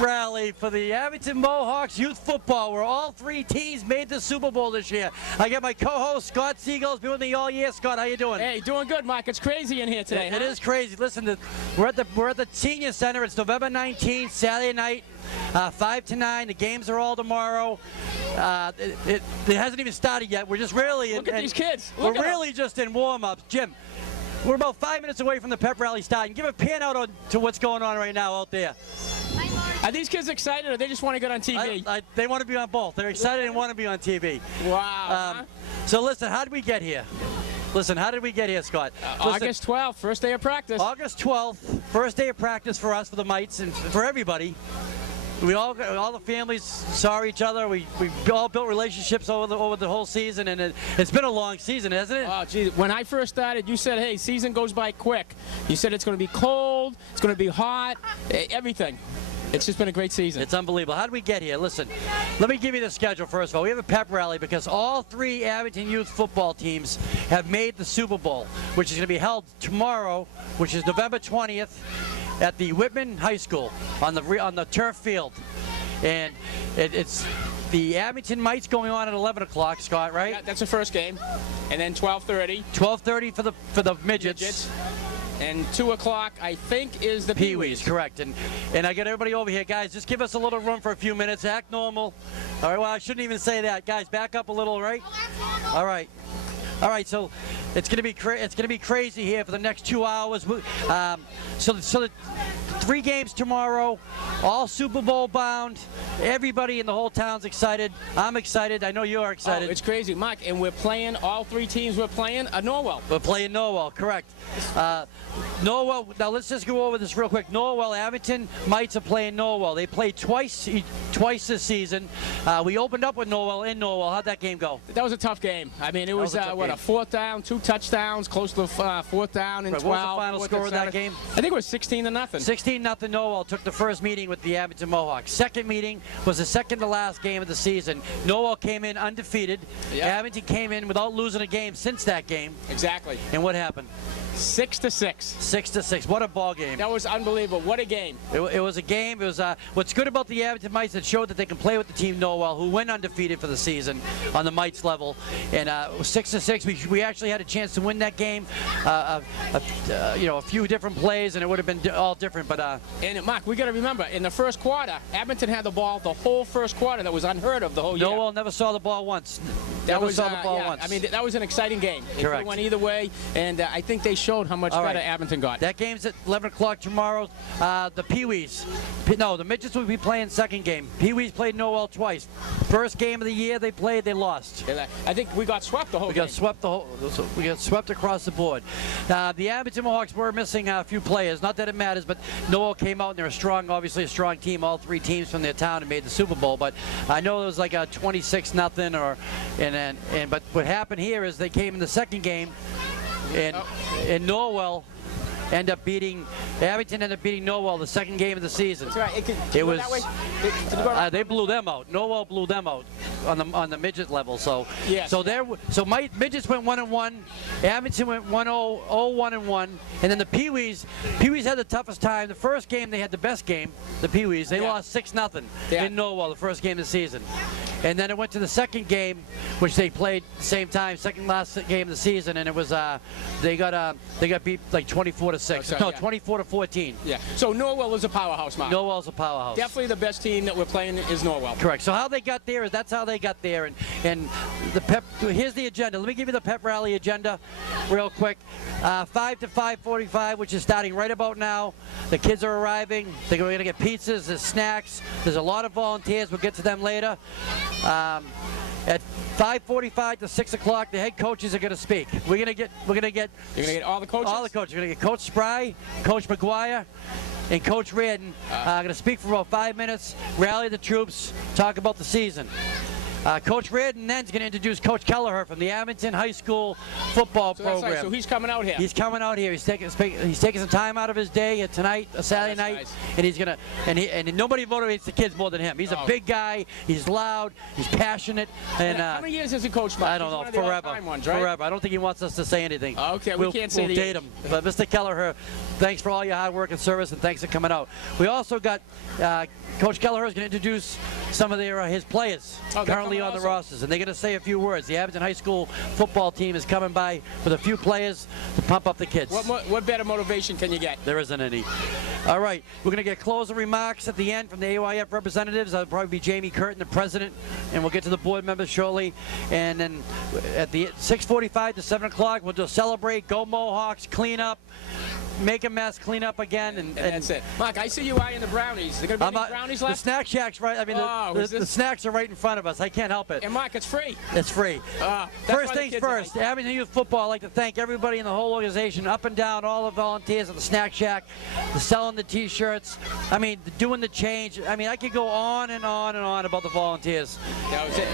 rally for the Abington Mohawks youth football, where all three teams made the Super Bowl this year. I got my co-host Scott Siegel's been with me all year. Scott, how you doing? Hey, doing good, Mike. It's crazy in here today. It is crazy. Listen, we're at the Senior Center. It's November 19th, Saturday night, 5 to 9. The games are all tomorrow. It hasn't even started yet. We're just really Look at these kids. We're really just in warm-ups, Jim. We're about 5 minutes away from the pep rally starting. Give a pan out to what's going on right now out there. Are these kids excited, or they just want to get on TV? They want to be on both. They're excited and want to be on TV. Wow. So listen, how did we get here? How did we get here, Scott? August 12th, first day of practice. August 12th, first day of practice for us, for the Mites, and for everybody. We all the families saw each other. We all built relationships over the whole season, and it's been a long season, hasn't it? Oh, geez. When I first started, you said, hey, season goes by quick. You said it's going to be cold, it's going to be hot, everything. It's just been a great season. It's unbelievable. How did we get here? Listen, let me give you the schedule first of all. We have a pep rally because all three Abington youth football teams have made the Super Bowl, which is going to be held tomorrow, which is November 20th, at the Whitman High School on the turf field. And it's the Abington Mites going on at 11 o'clock, Scott, right? Yeah, that's the first game. And then 12:30. 12:30 for the midgets. And 2 o'clock, I think, is the Pee-wees. Correct. And I got everybody over here. Guys, just give us a little room for a few minutes. Act normal. All right, well, I shouldn't even say that. Guys, back up a little, right? All right. All right, so it's going to be crazy here for the next 2 hours. So the 3 games tomorrow, all Super Bowl bound. Everybody in the whole town's excited. I'm excited. I know you are excited. Oh, it's crazy, Mike. And we're playing, all 3 teams we're playing, Norwell. We're playing Norwell, correct. Norwell, now let's just go over this real quick. Norwell, Abington Mites are playing Norwell. They played twice this season. We opened up with Norwell in Norwell. How'd that game go? That was a tough game. I mean, it was a 4th down, 2 touchdowns, close to 4th down and 12. What was the final score of that game? I think it was 16-0. 16-0 Norwell took the first meeting with the Abington Mohawks. Second meeting was the second to last game of the season. Norwell came in undefeated. Yep. Abington came in without losing a game since that game. Exactly. And what happened? 6-6. 6-6. What a ball game. That was unbelievable. What a game. It was a game. It was what's good about the Abington Mites, that showed that they can play with the team Norwell, who went undefeated for the season on the Mites level. And 6-6. We actually had a chance to win that game. A few different plays, and it would have been all different. But and Mark, we got to remember, in the first quarter, Abington had the ball the whole first quarter. That was unheard of the whole year. Norwell never saw the ball once. Once. I mean, that was an exciting game. It went either way, and I think they showed how much better Abington got. That game's at 11 o'clock tomorrow. The Pee-wees. No, the midgets will be playing second game. Pee-wees played Norwell twice. First game of the year they played, they lost. I think we got swept the whole game. We got swept across the board. The Abington Mohawks were missing a few players. Not that it matters, but Norwell came out and they're obviously a strong team. All 3 teams from their town and made the Super Bowl. But I know it was like a 26-0 but what happened here is they came in the second game, and Norwell Abington ended up beating Norwell the second game of the season. That's right. It was they blew them out. Norwell blew them out on the midget level. So yes. So my midgets went 1-1. Abington went 1-1, and then the Pee-wees had the toughest time. The first game they had the best game. The Pee-wees they lost 6-0 in Norwell the first game of the season. And then it went to the second game, which they played the same time, second last game of the season, and it was they got beat like 24-6. No, 24-14. Yeah. So Norwell is a powerhouse, Mark. Norwell's a powerhouse. Definitely the best team that we're playing is Norwell. Correct. So how they got there is that's how they got there, and the pep. Here's the agenda. Let me give you the pep rally agenda, real quick. 5 to 5:45, which is starting right about now. The kids are arriving. They're going to get pizzas, there's snacks. There's a lot of volunteers. We'll get to them later. At 5:45 to 6 o'clock, the head coaches are going to speak. We're going to get. You're going to get all the coaches. All the coaches. We're going to get Coach Spry, Coach McGuire, and Coach Reardon. Going to speak for about 5 minutes, rally the troops, talk about the season. Coach Reardon then's going to introduce Coach Kelleher from the Abington High School football So that's program. right. So he's coming out here. He's coming out here. He's taking some time out of his day tonight, a Saturday night, nice. and he's gonna and nobody motivates the kids more than him. He's a big guy. He's loud. He's passionate. And how many years has he coached, Mike? I don't He's know. one of the Forever. all-time ones, right? Forever. I don't think he wants us to say anything. Okay, we can't say we'll the date age. him. But Mr. Kelleher, thanks for all your hard work and service, and thanks for coming out. We also got Coach Kelleher is going to introduce some of his players currently on the rosters, and they're going to say a few words. The Abington High School football team is coming by with a few players to pump up the kids. What better motivation can you get? There isn't any. All right, we're going to get closing remarks at the end from the AYF representatives. That'll probably be Jamie Curtin, the president, and we'll get to the board members shortly. And then at the 6:45 to 7 o'clock, we'll just celebrate, go Mohawks, clean up, make a mess, clean up again, and that's it. Mark, I see you eyeing the brownies. There going to be any brownies left? The snack shack's right. I mean, the snacks are right in front of us. I can't help it. And Mark, it's free. It's free. First things first, Abington Youth Football, I'd like to thank everybody in the whole organization, up and down, all the volunteers at the snack shack, the selling the T-shirts. I mean, doing the change. I mean, I could go on and on and on about the volunteers.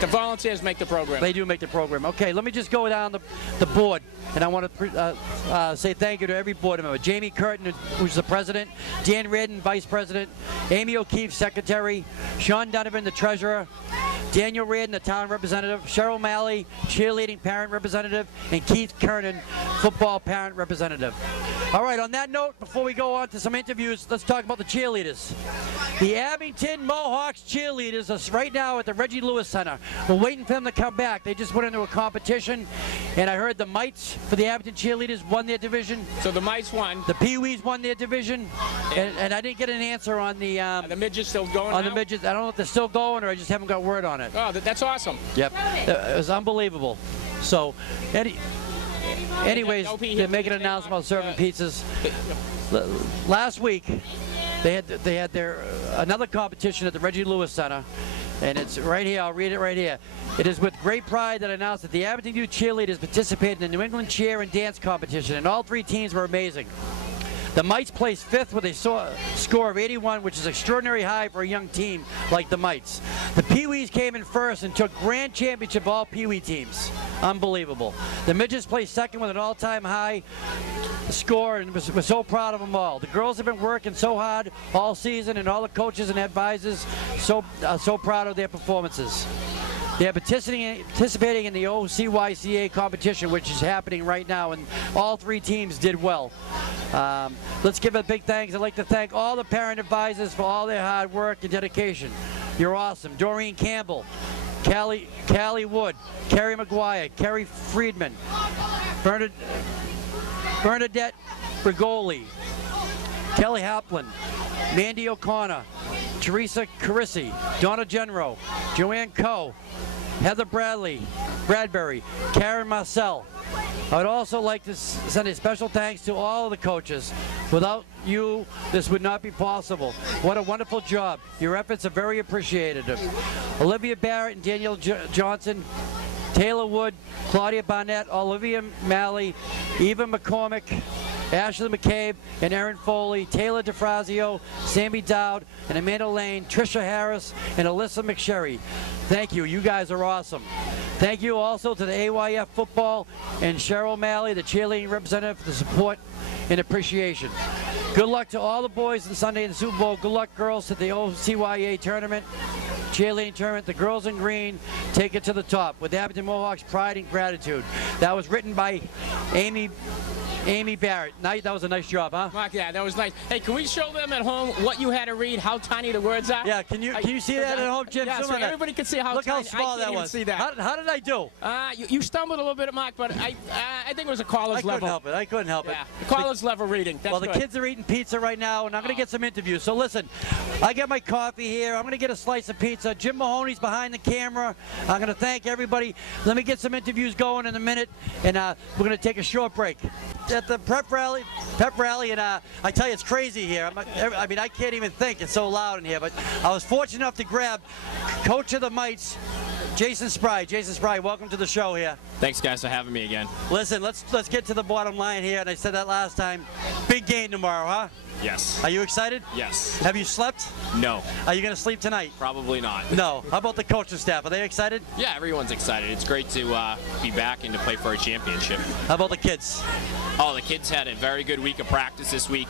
The volunteers make the program. They do make the program. Okay, let me just go down the board, and I want to say thank you to every board member. Jamie Curtin, who's the president, Dan Reardon, vice president, Amy O'Keefe, secretary, Sean Donovan, the treasurer, Daniel Reardon, the town representative, Cheryl Malley, cheerleading parent representative, and Keith Kernan, football parent representative. All right, on that note, before we go on to some interviews, let's talk about the cheerleaders. The Abington Mohawks cheerleaders are right now at the Reggie Lewis Center. We're waiting for them to come back. They just went into a competition, and I heard the Mites for the Abington cheerleaders won their division. So the Mites won. The Pee-wees won their division, and I didn't get an answer on the midgets still going on now? the midgets. I don't know if they're still going or I just haven't got word on it. Oh, that's awesome. Yep, it was unbelievable. So, anyways, they're making an announcement about serving pizzas. Last week, they had their another competition at the Reggie Lewis Center, and it's right here. I'll read it right here. It is with great pride that I announce that the Abington Youth cheerleaders participated in the New England cheer and dance competition, and all three teams were amazing. The Mites placed 5th with a score of 81, which is extraordinary high for a young team like the Mites. The Pee-wees came in first and took grand championship of all Pee-wee teams. Unbelievable. The Midgets placed 2nd with an all-time high score, and we're so proud of them all. The girls have been working so hard all season, and all the coaches and advisors so proud of their performances. They're participating in the OCYCA competition, which is happening right now, and all three teams did well. Let's give a big thanks. I'd like to thank all the parent advisors for all their hard work and dedication. You're awesome. Doreen Campbell, Callie Wood, Carrie McGuire, Kerry Friedman, Bernadette Brigoli, Kelly Haplin, Mandy O'Connor, Teresa Carissi, Donna Genro, Joanne Coe, Heather Bradbury, Karen Marcel. I would also like to send a special thanks to all of the coaches. Without you, this would not be possible. What a wonderful job. Your efforts are very appreciated. Olivia Barrett and Danielle Johnson, Taylor Wood, Claudia Barnett, Olivia Malley, Eva McCormick, Ashley McCabe and Erin Foley, Taylor DeFrazio, Sammy Dowd, and Amanda Lane, Trisha Harris, and Alyssa McSherry. Thank you. You guys are awesome. Thank you also to the AYF football and Cheryl Malley, the cheerleading representative, for the support and appreciation. Good luck to all the boys on Sunday in the Super Bowl. Good luck, girls, to the OCYA tournament, cheerleading tournament. The girls in green take it to the top with Abington Mohawks pride and gratitude. That was written by Amy Barrett. That was a nice job, huh? Mark, yeah, that was nice. Hey, can we show them at home what you had to read, how tiny the words are? Yeah, can you see that at home, Jim? Yeah, so everybody can see how Look tiny. how small that was. See that. How did I do? You stumbled a little bit, Mark, but I think it was a college level. I couldn't help it. Yeah, college level reading. That's the kids are eating pizza right now, and I'm going to get some interviews. So listen, I got my coffee here. I'm going to get a slice of pizza. Jim Mahoney's behind the camera. I'm going to thank everybody. Let me get some interviews going in a minute, and we're going to take a short break. At the pep rally, and I tell you, it's crazy here. I mean, I can't even think. It's so loud in here. But I was fortunate enough to grab coach of the Mites, Jason Spry. Jason Spry, welcome to the show here. Thanks, guys, for having me again. Listen, let's get to the bottom line here. And I said that last time. Big game tomorrow, huh? Yes. Are you excited? Yes. Have you slept? No. Are you going to sleep tonight? Probably not. No. How about the coaching staff? Are they excited? Yeah, everyone's excited. It's great to be back and to play for a championship. How about the kids? Oh, the kids had a very good week of practice this week.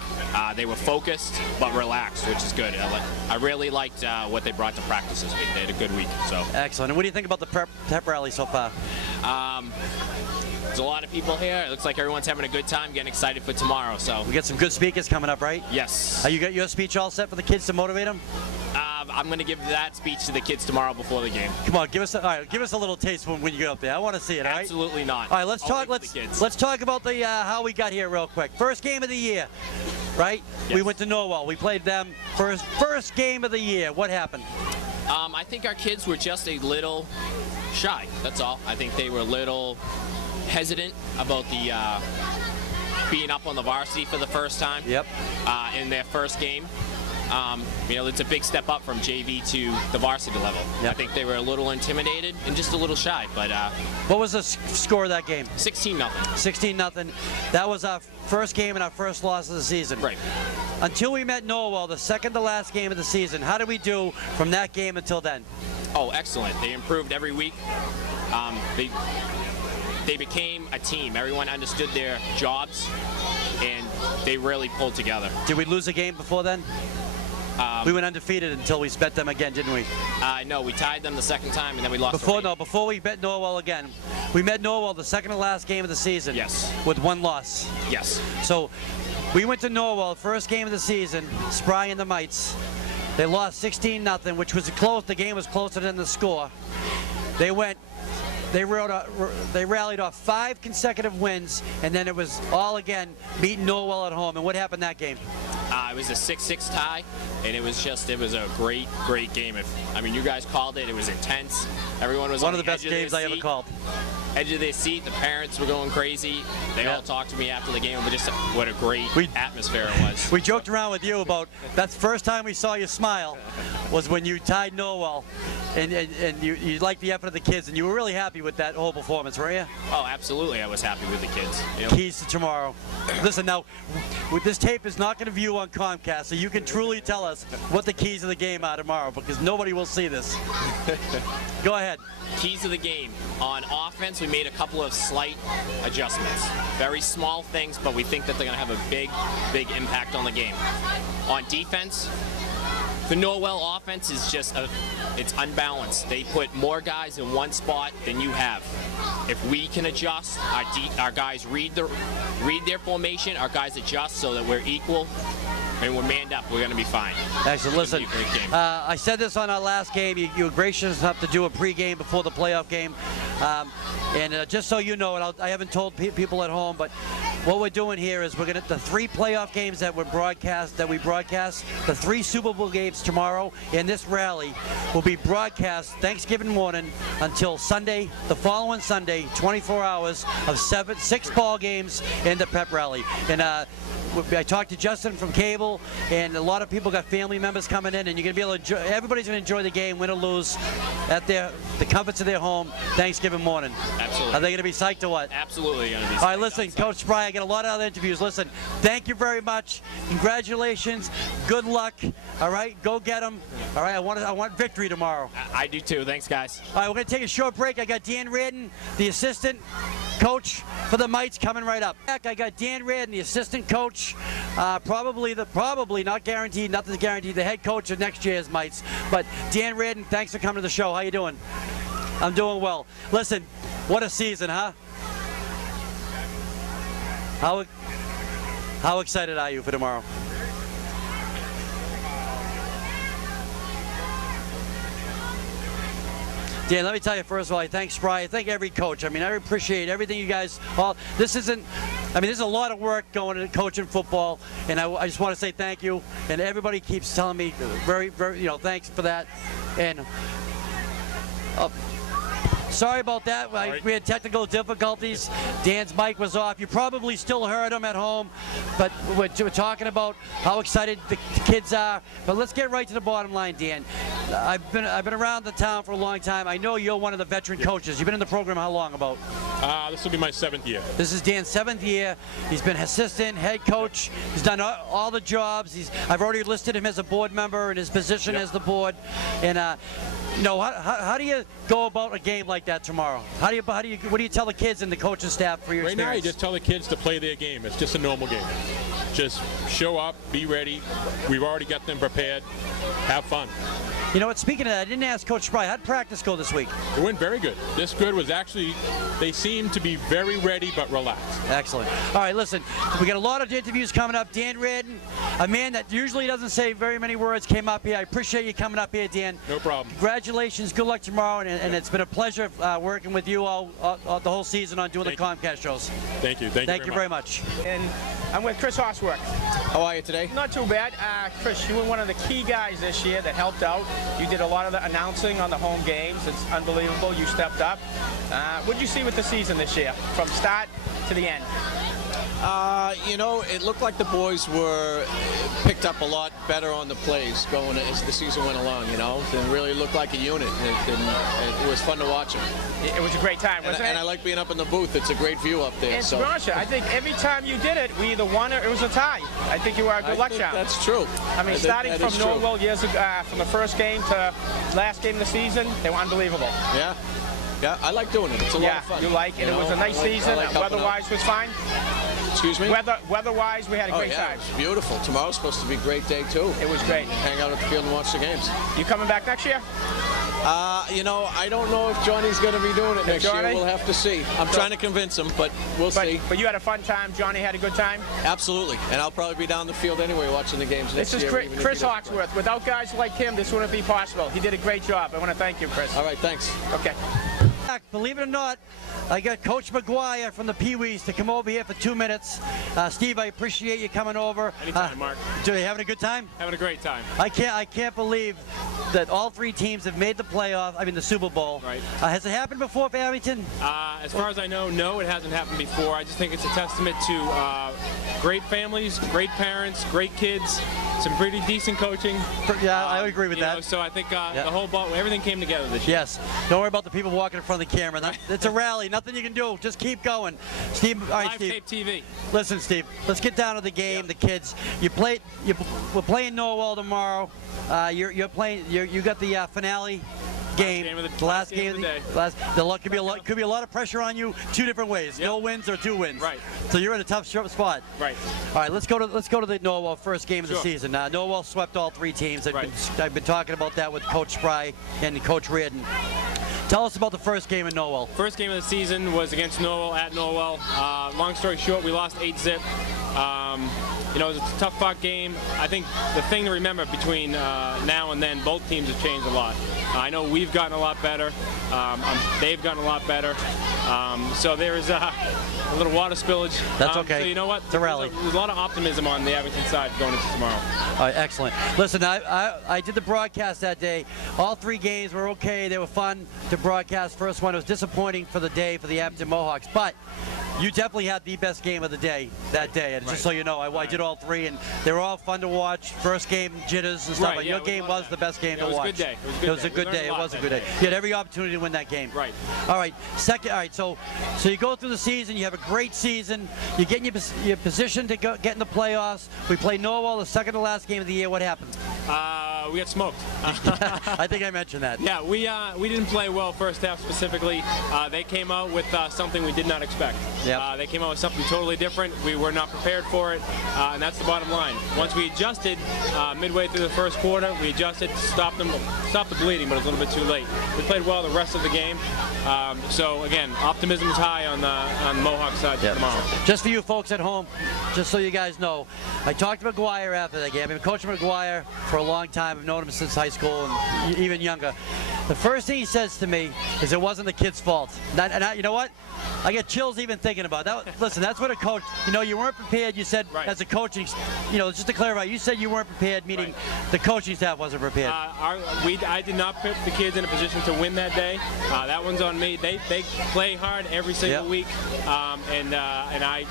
They were focused but relaxed, which is good. I really liked what they brought to practice this week. They had a good week. So. Excellent. And what do you think about the pep rally so far? There's a lot of people here. It looks like everyone's having a good time, getting excited for tomorrow. So We got some good speakers coming up, right? yes. You got your speech all set for the kids to motivate them? I'm going to give that speech to the kids tomorrow before the game. Come on, give us a little taste when you get up there. I want to see it. All right? Absolutely not. All right, let's I'll talk. wait for the kids. Let's talk about the how we got here real quick. First game of the year, right? Yes. We went to Norwell. We played them first game of the year. What happened? I think our kids were just a little shy. That's all. I think they were a little hesitant about the being up on the varsity for the first time. Yep. In their first game. It's a big step up from JV to the varsity level. Yep. I think they were a little intimidated and just a little shy, but What was the score of that game? 16-0. 16-0. That was our first game and our first loss of the season. Right. Until we met Norwell, the second to last game of the season. How did we do from that game until then? Oh, excellent. They improved every week. They became a team. Everyone understood their jobs, and they really pulled together. Did we lose a game before then? We went undefeated until we bet them again, didn't we? No, we tied them the second time, and then we lost. Before we bet Norwell again. We met Norwell the second to last game of the season. Yes. With one loss. Yes. So we went to Norwell, first game of the season, Spry and the Mites. They lost 16-0, which was close. The game was closer than the score. They rallied off 5 consecutive wins, and then it was all again beating Norwell at home. And what happened that game? It was a 6-6 tie, and it was a great game. You guys called it. It was intense. Everyone was one on of the best games I ever called. Edge of their seat. The parents were going crazy. They all talked to me after the game. But just what a great atmosphere it was. We joked around with you about that's the first time we saw you smile was when you tied Norwell, and you liked the effort of the kids, and you were really happy with that whole performance, weren't you? Oh, absolutely. I was happy with the kids. Keys to tomorrow. Listen, now, this tape is not going to view on Comcast, so you can truly tell us what the keys of the game are tomorrow, because nobody will see this. Go ahead. Keys of the game. On offense, we made a couple of slight adjustments. Very small things, but we think that they're going to have a big impact on the game. On defense, the Norwell offense is it's unbalanced. They put more guys in one spot than you have. If we can adjust, our guys read their formation, our guys adjust so that we're equal, and we're manned up, we're going to be fine. Excellent. Listen, It's gonna be a great game. I said this on our last game. You were gracious enough to do a pregame before the playoff game. And just so you know, and I haven't told people at home, but what we're doing here is we're going to the 3 playoff games that we broadcast, the 3 Super Bowl games tomorrow, and this rally will be broadcast Thanksgiving morning until Sunday, the following Sunday, 24 hours of 6 ball games in the pep rally. And I talked to Justin from Cable, and a lot of people got family members coming in, and you're going to be able to enjoy, everybody's going to enjoy the game, win or lose, at the comforts of their home Thanksgiving morning. Absolutely. Are they going to be psyched or what? Absolutely going to be psyched. All right, listen, Coach Spry, I got a lot of other interviews. Listen, thank you very much. Congratulations. Good luck. All right, go get them. All right, I want victory tomorrow. I do too. Thanks, guys. All right, we're going to take a short break. I got Dan Reardon, the assistant coach for the Mites, coming right up. I got Dan Reardon, the assistant coach, probably not guaranteed, nothing's guaranteed, the head coach of next year's Mites. But Dan Reardon, thanks for coming to the show. How you doing? I'm doing well. Listen, what a season, huh? How excited are you for tomorrow? Dan, let me tell you, first of all, I thank Spry. I thank every coach. I appreciate everything you guys all. There's a lot of work going into coaching football, and I just want to say thank you. And everybody keeps telling me very, very, thanks for that. And sorry about that. We had technical difficulties. Dan's mic was off. You probably still heard him at home, but we're talking about how excited the kids are. But let's get right to the bottom line, Dan. I've been around the town for a long time. I know you're one of the veteran coaches. You've been in the program how long? About? This will be my 7th year. This is Dan's 7th year. He's been assistant, head coach. He's done all the jobs. I've already listed him as a board member and his position as the board. And how do you go about a game like that tomorrow? What do you tell the kids and the coaching staff for your Right experience? now, you just tell the kids to play their game. It's just a normal game. Just show up, be ready. We've already got them prepared. Have fun. You know what, speaking of that, I didn't ask Coach Spry, how'd practice go this week? It went very good. This good was actually, they seemed to be very ready but relaxed. Excellent. All right, listen, we got a lot of interviews coming up. Dan Reardon, a man that usually doesn't say very many words, came up here. I appreciate you coming up here, Dan. No problem. Congratulations. Good luck tomorrow, and it's been a pleasure working with you all the whole season on doing the Comcast shows. Thank you. Thank you very much. And I'm with Chris Osworth. How are you today? Not too bad. Chris, you were one of the key guys this year that helped out. You did a lot of the announcing on the home games. It's unbelievable. You stepped up. What did you see with the season this year, from start to the end? It looked like the boys were picked up a lot better on the plays going as the season went along, It really looked like a unit. It was fun to watch them. It was a great time, wasn't it? And I like being up in the booth. It's a great view up there. And to be honest, I think every time you did it, we either won or it was a tie. I think you were a good luck charm. That's true. I mean, starting from Norwell years ago, from the first game to last game of the season, they were unbelievable. Yeah. Yeah, I like doing it. It's a lot of fun. You like it. It was a nice season. Weather-wise was fine. Excuse me? Weather-wise, we had a great time. It was beautiful. Tomorrow's supposed to be a great day, too. It was great. Hang out at the field and watch the games. You coming back next year? I don't know if Johnny's going to be doing it next year. We'll have to see. I'm trying to convince him, but we'll see. But you had a fun time. Johnny had a good time? Absolutely. And I'll probably be down the field anyway watching the games next year. This is Chris Hawksworth. Without guys like him, this wouldn't be possible. He did a great job. I want to thank you, Chris. All right, thanks. Okay. Believe it or not, I got Coach McGuire from the Pee-wees to come over here for 2 minutes. Steve, I appreciate you coming over. Anytime, Mark. You having a good time? Having a great time. I can't believe that all 3 teams have made the playoff. I mean the Super Bowl. Right. Has it happened before for Abington? As far as I know, no, it hasn't happened before. I just think it's a testament to great families, great parents, great kids, some pretty decent coaching. Yeah, I would agree with that. So I think the whole ball, everything came together this year. Yes. Don't worry about the people walking in front of the camera. It's a rally. Nothing you can do. Just keep going. Steve, all right, Live Steve. tape TV. Listen, Steve, let's get down to the game, the kids. We're playing Norwell tomorrow. You're playing. You got the finale game. Last game of the day. Could be a lot of pressure on you 2 different ways. Yep. No wins or 2 wins. Right. So you're in a tough spot. Right. All right, let's go to the Norwell first game of the Sure. season. Norwell swept all 3 teams. Right. I've been talking about that with Coach Spry and Coach Reardon. Tell us about the first game in Norwell. First game of the season was against Norwell at Norwell. Long story short, we lost 8-zip. It was a tough fought game. I think the thing to remember between now and then, both teams have changed a lot. I know we've gotten a lot better. They've gotten a lot better. So there is a little water spillage. That's okay. So you know what? It's a rally. There's a lot of optimism on the Abington side going into tomorrow. All right, excellent. Listen, I did the broadcast that day. All 3 games were okay. They were fun to broadcast. First one was disappointing for the day for the Abington Mohawks, but you definitely had the best game of the day that day. And just so you know, I did all 3, and they were all fun to watch. First game, jitters and stuff. Right, but yeah, your game was the best game to watch. It was a good day. It was a good day. It was a good day. You had every opportunity to win that game. Right. All right. So you go through the season. You have a great season. You get in your position to get in the playoffs. We play Norwell, the second to last game of the year. What happened? We got smoked. I think I mentioned that. Yeah, we didn't play well first half specifically. They came out with something we did not expect. Yep. They came out with something totally different. We were not prepared for it, and that's the bottom line. Once we adjusted midway through the first quarter, we adjusted to stop the bleeding, but it was a little bit too late. We played well the rest of the game. So again, optimism is high on the Mohawk side tomorrow. Just for you folks at home, just so you guys know, I talked to McGuire after that game. I've been coaching McGuire for a long time. I've known him since high school and even younger. The first thing he says to me is it wasn't the kid's fault. You know what? I get chills even thinking about that. Listen, that's what a coach, you weren't prepared. You said as a coaching, just to clarify, you said you weren't prepared, meaning the coaching staff wasn't prepared. I did not put the kids in a position to win that day. That one's on me. They play hard every single week, and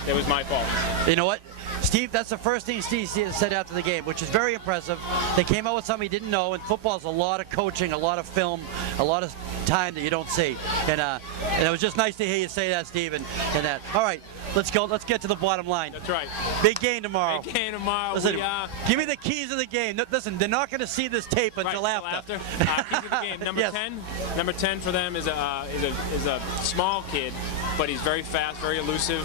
it was my fault. You know what? Steve, that's the first thing Steve said after the game, which is very impressive. They came out with something he didn't know, and football's a lot of coaching, a lot of film, a lot of time that you don't see. And it was just nice to hear you say that, Steve, and that. All right, let's go. Let's get to the bottom line. That's right. Big game tomorrow. Big game tomorrow. Listen, give me the keys of the game. Listen, they're not going to see this tape until after. Keys of the game. Number 10 for them is a small kid, but he's very fast, very elusive.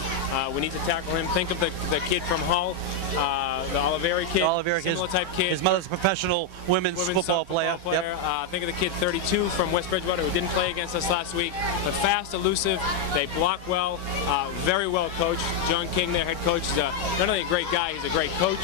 We need to tackle him. Think of the kid from Hull, the Oliveri kid, similar type kid. His mother's a professional women's football player. Yep. Think of the kid 32 from West Bridgewater who didn't play against us last week, but fast, elusive. They block well, very well coached. John King, their head coach, is not only a great guy, he's a great coach.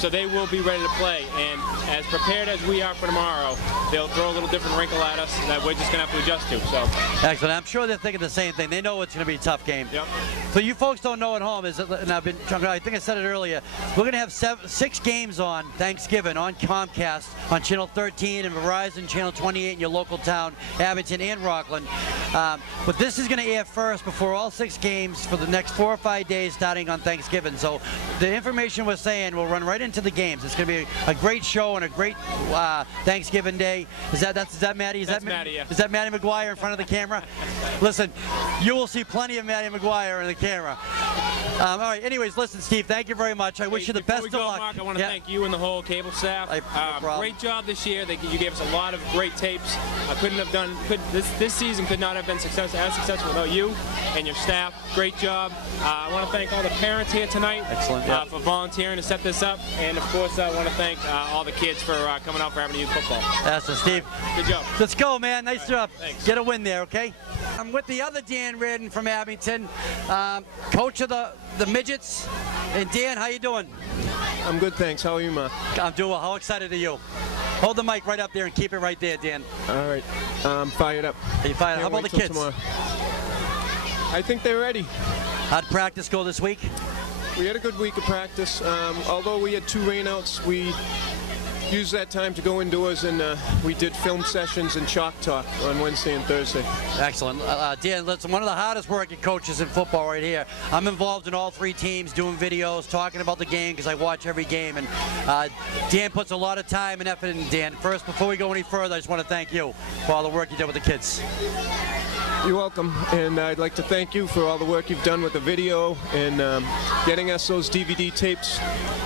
So they will be ready to play, and as prepared as we are for tomorrow, they'll throw a little different wrinkle at us that we're just going to have to adjust to. So, excellent. I'm sure they're thinking the same thing. They know it's going to be a tough game. Yep. So you folks don't know at home, and I think I said it earlier, we're going to have 6 games on Thanksgiving on Comcast, on Channel 13 and Verizon Channel 28 in your local town, Abington and Rockland. But this is going to air first before all 6 games for the next 4 or 5 days starting on Thanksgiving. So the information we're saying will run right into the games. It's going to be a great show and a great Thanksgiving Day. Is that Maddie? That's Maddie, yeah. Is that Maddie McGuire in front of the camera? Listen, you will see plenty of Maddie McGuire in the camera. All right. Anyways, listen, Steve, thank you very much. I wish you the best of luck. Mark, I want to thank you and the whole cable staff. Great job this year. You gave us a lot of great tapes. This season could not have been as successful without you and your staff. Great job. I want to thank all the parents here tonight. Excellent. For volunteering to set this up, and of course I want to thank all the kids for coming out for Avenue Youth Football. That's it, Steve. Good job. Let's go, man. Nice job. Thanks. Get a win there, okay? I'm with the other Dan Reardon from Abington, coach of the midgets. And Dan, how you doing? I'm good, thanks. How are you, Mark? I'm doing well. How excited are you? Hold the mic right up there and keep it right there, Dan. All right. Fired up. Are you fired? How about the kids? Tomorrow. I think they're ready. How'd practice go this week? We had a good week of practice. Although we had 2 rainouts, we used that time to go indoors, and we did film sessions and chalk talk on Wednesday and Thursday. Excellent. Dan, listen, one of the hardest working coaches in football right here. I'm involved in all 3 teams, doing videos, talking about the game because I watch every game. And Dan puts a lot of time and effort in. Dan, first, before we go any further, I just want to thank you for all the work you did with the kids. You're welcome, and I'd like to thank you for all the work you've done with the video and getting us those DVD tapes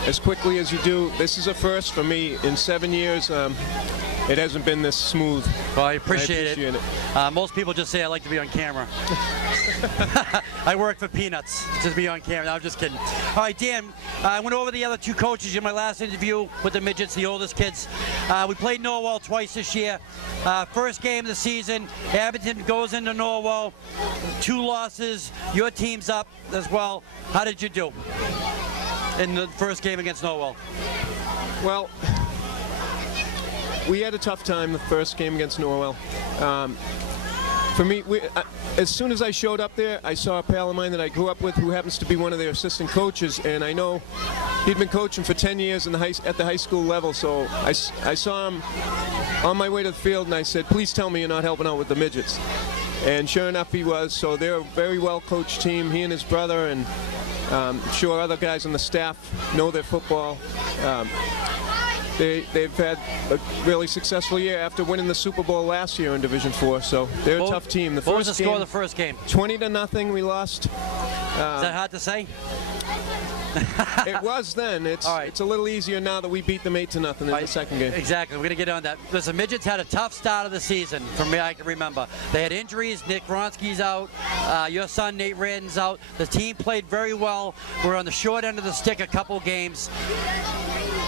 as quickly as you do. This is a first for me. In 7 years, it hasn't been this smooth. Well, I appreciate it. Most people just say I like to be on camera. I work for peanuts to be on camera. No, I'm just kidding. All right, Dan, I went over the other 2 coaches in my last interview with the midgets, the oldest kids. We played Norwell twice this year. First game of the season, Abington goes into Norwell, 2 losses. Your team's up as well. How did you do in the first game against Norwell? Well, we had a tough time the first game against Norwell. For me, as soon as I showed up there, I saw a pal of mine that I grew up with who happens to be one of their assistant coaches, and I know he'd been coaching for 10 years at the high school level, so I saw him on my way to the field, and I said, please tell me you're not helping out with the midgets. And sure enough, he was, so they're a very well-coached team, he and his brother, and I'm sure other guys on the staff know their football. They've had a really successful year after winning the Super Bowl last year in Division 4, so they're a tough team. What was the score of the first game? 20-0 we lost. Is that hard to say? It was then. It's a little easier now that we beat them 8-0 in the second game. Exactly. We're going to get on that. Listen, midgets had a tough start of the season, from me I can remember. They had injuries. Nick Gronsky's out. Your son, Nate Reardon's out. The team played very well. We're on the short end of the stick a couple games.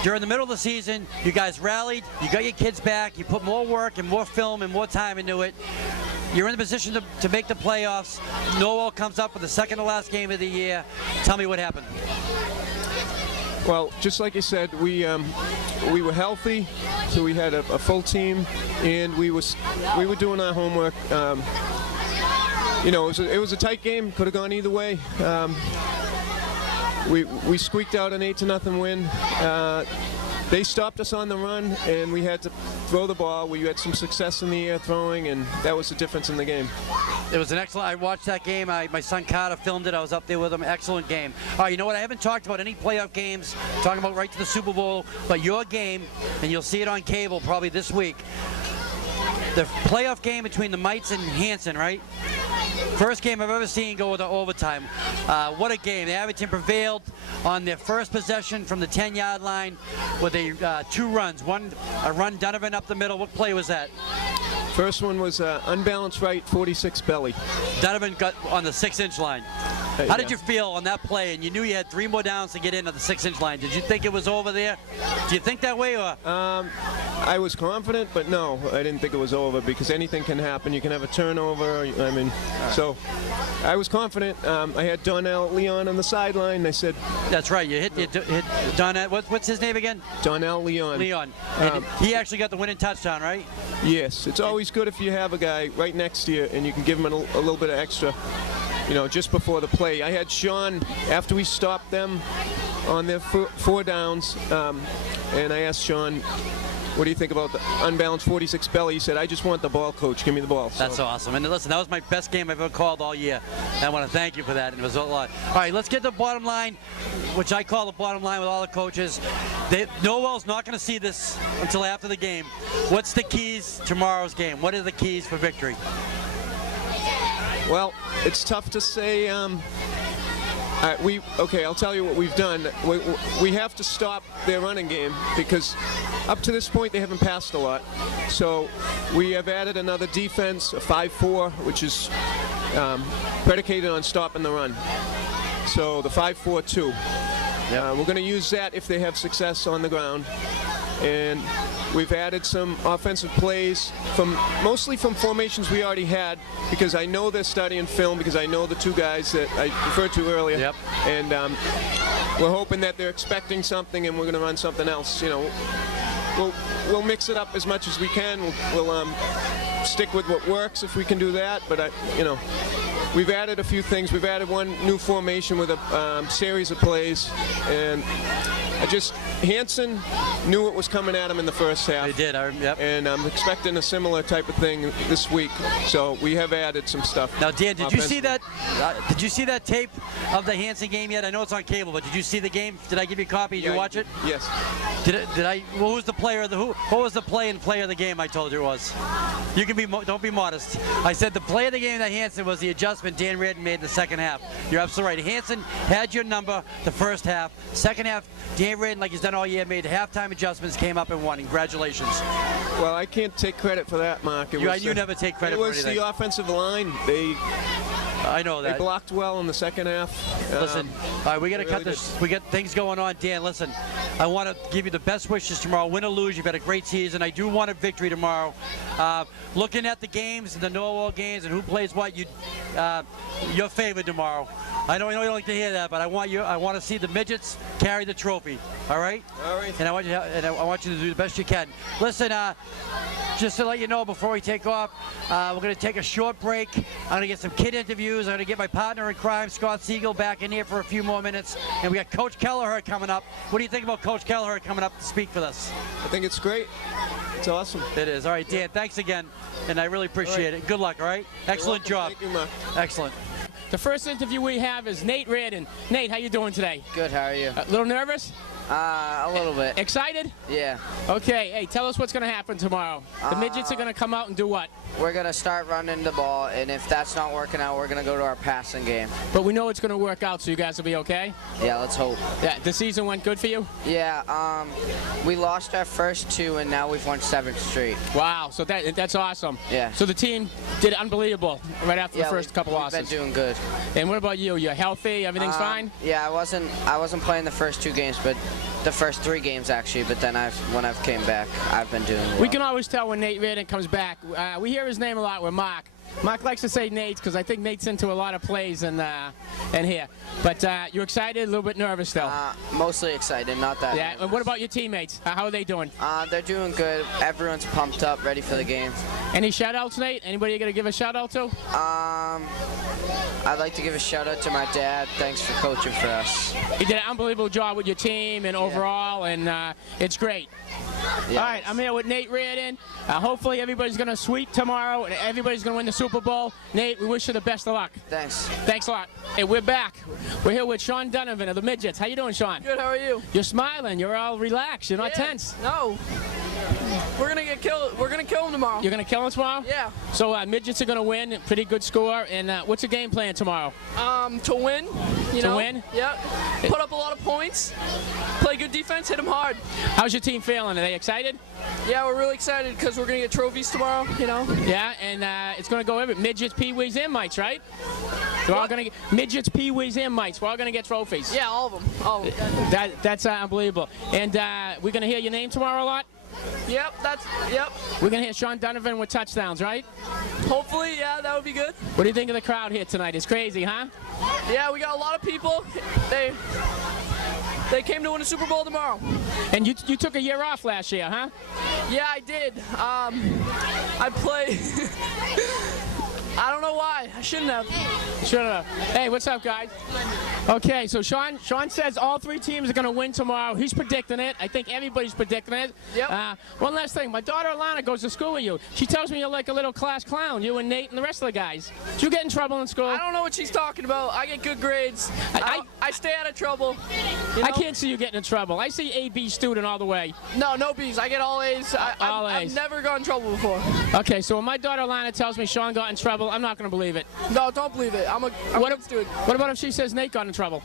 During the middle of the season, you guys rallied. You got your kids back. You put more work and more film and more time into it. You're in the position to make the playoffs. Norwell comes up with the second to last game of the year. Tell me what happened. Well, just like you said, we were healthy, so we had a full team, and we were doing our homework. You know, it was a tight game. Could have gone either way. We squeaked out an 8-0 win. They stopped us on the run, and we had to throw the ball. We had some success in the air throwing, and that was the difference in the game. It was an excellent. I watched that game. My son Carter filmed it. I was up there with him. Excellent game. All right, you know what? I haven't talked about any playoff games, talking about right to the Super Bowl, but your game, and you'll see it on cable probably this week. The playoff game between the Mites and Hanson, right? First game I've ever seen go to overtime. What a game. The Abington prevailed on their first possession from the 10-yard line with two runs. A run Donovan up the middle. What play was that? First one was unbalanced right, 46 belly. Donovan got on the 6-inch line. How did you feel on that play? And you knew you had 3 more downs to get into the 6-inch line. Did you think it was over there? Do you think that way? Or? I was confident, but no, I didn't think it was over because anything can happen. You can have a turnover. I mean, so I was confident. I had Donnell Leon on the sideline. I said, "That's right. You hit Donnell. What's his name again?" Donnell Leon. Leon. And he actually got the winning touchdown, right? Yes. It's always good if you have a guy right next to you and you can give him a little bit of extra. You know, just before the play. I had Sean, after we stopped them on their 4 downs, and I asked Sean, what do you think about the unbalanced 46 belly? He said, I just want the ball, coach. Give me the ball. That's awesome. And listen, that was my best game I've ever called all year. And I want to thank you for that. And it was a lot. All right, let's get to the bottom line, which I call the bottom line with all the coaches. Noel's not going to see this until after the game. What's the keys to tomorrow's game? What are the keys for victory? Well, it's tough to say. I'll tell you what we've done. We have to stop their running game because up to this point they haven't passed a lot. So we have added another defense, a 5-4, which is predicated on stopping the run. So the 5-4-2. We're going to use that if they have success on the ground. And we've added some offensive plays mostly from formations we already had because I know they're studying film because I know the 2 guys that I referred to earlier. Yep. And we're hoping that they're expecting something and we're going to run something else. You know, we'll mix it up as much as we can. We'll stick with what works if we can do that. But we've added a few things. We've added one new formation with a series of plays, and Hanson knew what was coming at him in the first half. They did, yep. And I'm expecting a similar type of thing this week. So we have added some stuff. Now, Dan, did you see that? Did you see that tape of the Hanson game yet? I know it's on cable, but did you see the game? Did I give you a copy? Did you watch it? Yes. Did I? What was the player of the who? What was the play of the game? I told you it was. You can be. Don't be modest. I said the play of the game that Hanson was the adjustment Dan Reardon made in the second half. You're absolutely right. Hanson had your number the first half. Second half, Dan Reardon, like he's done all year, made halftime adjustments, came up and won. Congratulations. Well, I can't take credit for that, Mark. You never take credit for anything. It was the offensive line. I know that. They blocked well in the second half. Listen, all right, we got to cut this. We got things going on. Dan, listen, I want to give you the best wishes tomorrow. Win or lose, you've had a great season. I do want a victory tomorrow. Looking at the games, the Norwell games, and who plays what, your favorite tomorrow. I know you don't like to hear that, but I want to see the midgets carry the trophy. All right? All right. And I want you to do the best you can. Listen, just to let you know before we take off, we're going to take a short break. I'm going to get some kid interviews. I'm going to get my partner in crime, Scott Siegel, back in here for a few more minutes. And we got Coach Kelleher coming up. What do you think about Coach Kelleher coming up to speak for us? I think it's great. It's awesome. It is. All right, Dan, thanks again. And I really appreciate it. Good luck, all right? Excellent job. Thank you, Mark. Excellent. The first interview we have is Nate Reardon. Nate, how you doing today? Good, how are you? A little nervous? A little bit. Excited? Yeah. Okay, hey, tell us what's going to happen tomorrow. The midgets are going to come out and do what? We're going to start running the ball, and if that's not working out, we're going to go to our passing game. But we know it's going to work out, so you guys will be okay? Yeah, let's hope. Yeah, the season went good for you? Yeah, we lost our first 2, and now we've won 7 straight. Wow, so that's awesome. Yeah. So the team did unbelievable right after the first couple losses. We've been doing good. And what about you? You're healthy? Everything's fine? Yeah, I wasn't playing the first 2 games, but the first 3 games actually. But then when I've came back, I've been doing well. We can always tell when Nate Reardon comes back. We hear his name a lot with Mark. Mark likes to say Nate's because I think Nate's into a lot of plays in here. But you're excited, a little bit nervous still. Mostly excited, not that. Yeah. And what about your teammates? How are they doing? They're doing good. Everyone's pumped up, ready for the game. Any shout-outs, Nate? Anybody you gonna give a shout-out to? I'd like to give a shout out to my dad. Thanks for coaching for us. He did an unbelievable job with your team and overall, and it's great. Yeah. All right, I'm here with Nate Reardon. Hopefully everybody's going to sweep tomorrow, and everybody's going to win the Super Bowl. Nate, we wish you the best of luck. Thanks. Thanks a lot. Hey, we're back. We're here with Sean Donovan of the Midgets. How you doing, Sean? Good, how are you? You're smiling. You're all relaxed. You're not tense. No. We're gonna get killed. We're gonna kill him tomorrow. You're going to kill him tomorrow? Yeah. So Midgets are going to win. Pretty good score. And what's the game plan tomorrow? To win. You To know? win? Yep. Put up a lot of points. Play good defense. Hit them hard. How's your team feeling? Are they excited? Yeah, we're really excited because we're gonna get trophies tomorrow. You know. Yeah, and it's going to go every midgets, peewees, and mites, right? They're all going to get midgets, peewees, and mites. We're all going to get trophies. Yeah, all of them. All of them. That's unbelievable. And we're going to hear your name tomorrow a lot. Yep. Yep. We're going to hear Sean Donovan with touchdowns, right? Hopefully, yeah, that would be good. What do you think of the crowd here tonight? It's crazy, huh? Yeah, we got a lot of people. They came to win a Super Bowl tomorrow. And you took a year off last year, huh? Yeah, I did. I played. I don't know why. I shouldn't have. Shut up. Hey, what's up, guys? Okay, so Sean says all three teams are going to win tomorrow. He's predicting it. I think everybody's predicting it. Yep. One last thing. My daughter Alana goes to school with you. She tells me you're like a little class clown, you and Nate and the rest of the guys. Did you get in trouble in school? I don't know what she's talking about. I get good grades. I stay out of trouble. You know? I can't see you getting in trouble. I see A, B student all the way. No B's. I get all A's. All A's. I've never gotten in trouble before. Okay, so when my daughter Alana tells me Sean got in trouble, I'm not going to believe it. No, don't believe it. I'm a good student. What about if she says Nate got in trouble?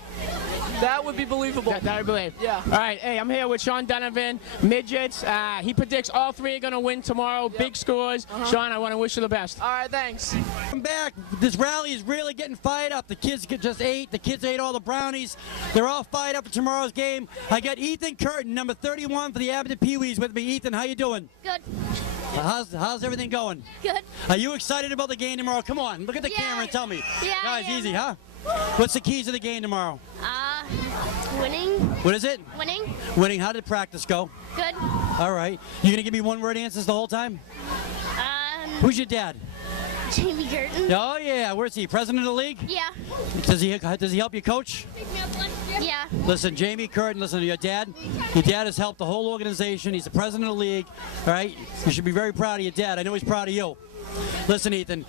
That would be believable. That I believe. Yeah. All right. Hey, I'm here with Sean Donovan, Midgets. He predicts all three are going to win tomorrow. Yep. Big scores. Sean, I want to wish you the best. All right, thanks. Come back. This rally is really getting fired up. The kids just ate. The kids ate all the brownies. They're all fired up for tomorrow's game. I got Ethan Curtin, number 31 for the Abington Pee-wees with me. Ethan, how you doing? Good. How's everything going? Good. Are you excited about the game tomorrow? Come on, look at the camera and tell me. Yeah. Guys, easy, huh? What's the keys to the game tomorrow? Winning. What is it? Winning. Winning. How did practice go? Good. All right. You gonna give me one-word answers the whole time? Who's your dad? Jamie Curtin. Oh yeah. Where's he? President of the league? Yeah. Does he help you coach? Yeah. Listen, Jamie Curtin, listen to your dad. Your dad has helped the whole organization. He's the president of the league. All right? You should be very proud of your dad. I know he's proud of you. Listen, Ethan,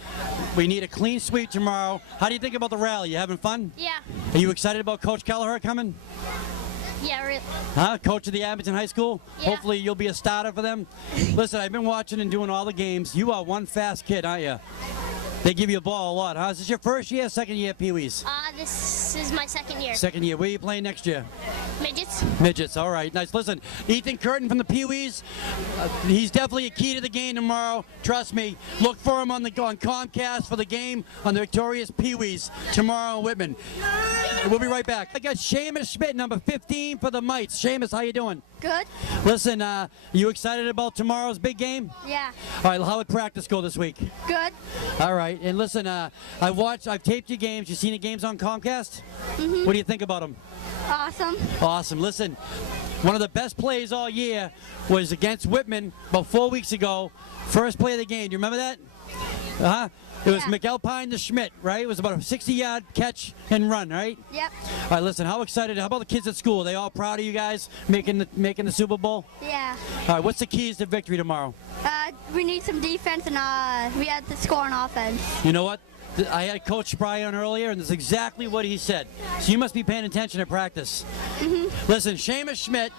we need a clean sweep tomorrow. How do you think about the rally? You having fun? Yeah. Are you excited about Coach Kelleher coming? Yeah, really. Huh? Coach of the Abington High School? Yeah. Hopefully you'll be a starter for them. Listen, I've been watching and doing all the games. You are one fast kid, aren't you? They give you a ball a lot, huh? Is this your first year, second year, Pee-wees? This is my second year. Second year. Where are you playing next year? Midgets. Midgets, all right. Nice. Listen, Ethan Curtin from the Pee-wees, he's definitely a key to the game tomorrow. Trust me. Look for him on Comcast for the game on the victorious Pee-wees tomorrow in Whitman. We'll be right back. I got Seamus Schmidt, number 15 for the Mites. Seamus, how you doing? Good. Listen, you excited about tomorrow's big game? Yeah. All right, how would practice go this week? Good. All right, and listen, I've taped your games. You seen the games on Comcast? Mhm. What do you think about them? Awesome. Awesome. Listen, one of the best plays all year was against Whitman about 4 weeks ago. First play of the game. Do you remember that? Uh-huh. It was McAlpine to Schmidt, right? It was about a 60-yard catch and run, right? Yep. All right, listen, how excited, how about the kids at school? Are they all proud of you guys making the Super Bowl? Yeah. All right, what's the keys to victory tomorrow? We need some defense and we had to score on offense. You know what? I had Coach Spry on earlier, and that's exactly what he said. So you must be paying attention at practice. Listen, Seamus Schmidt,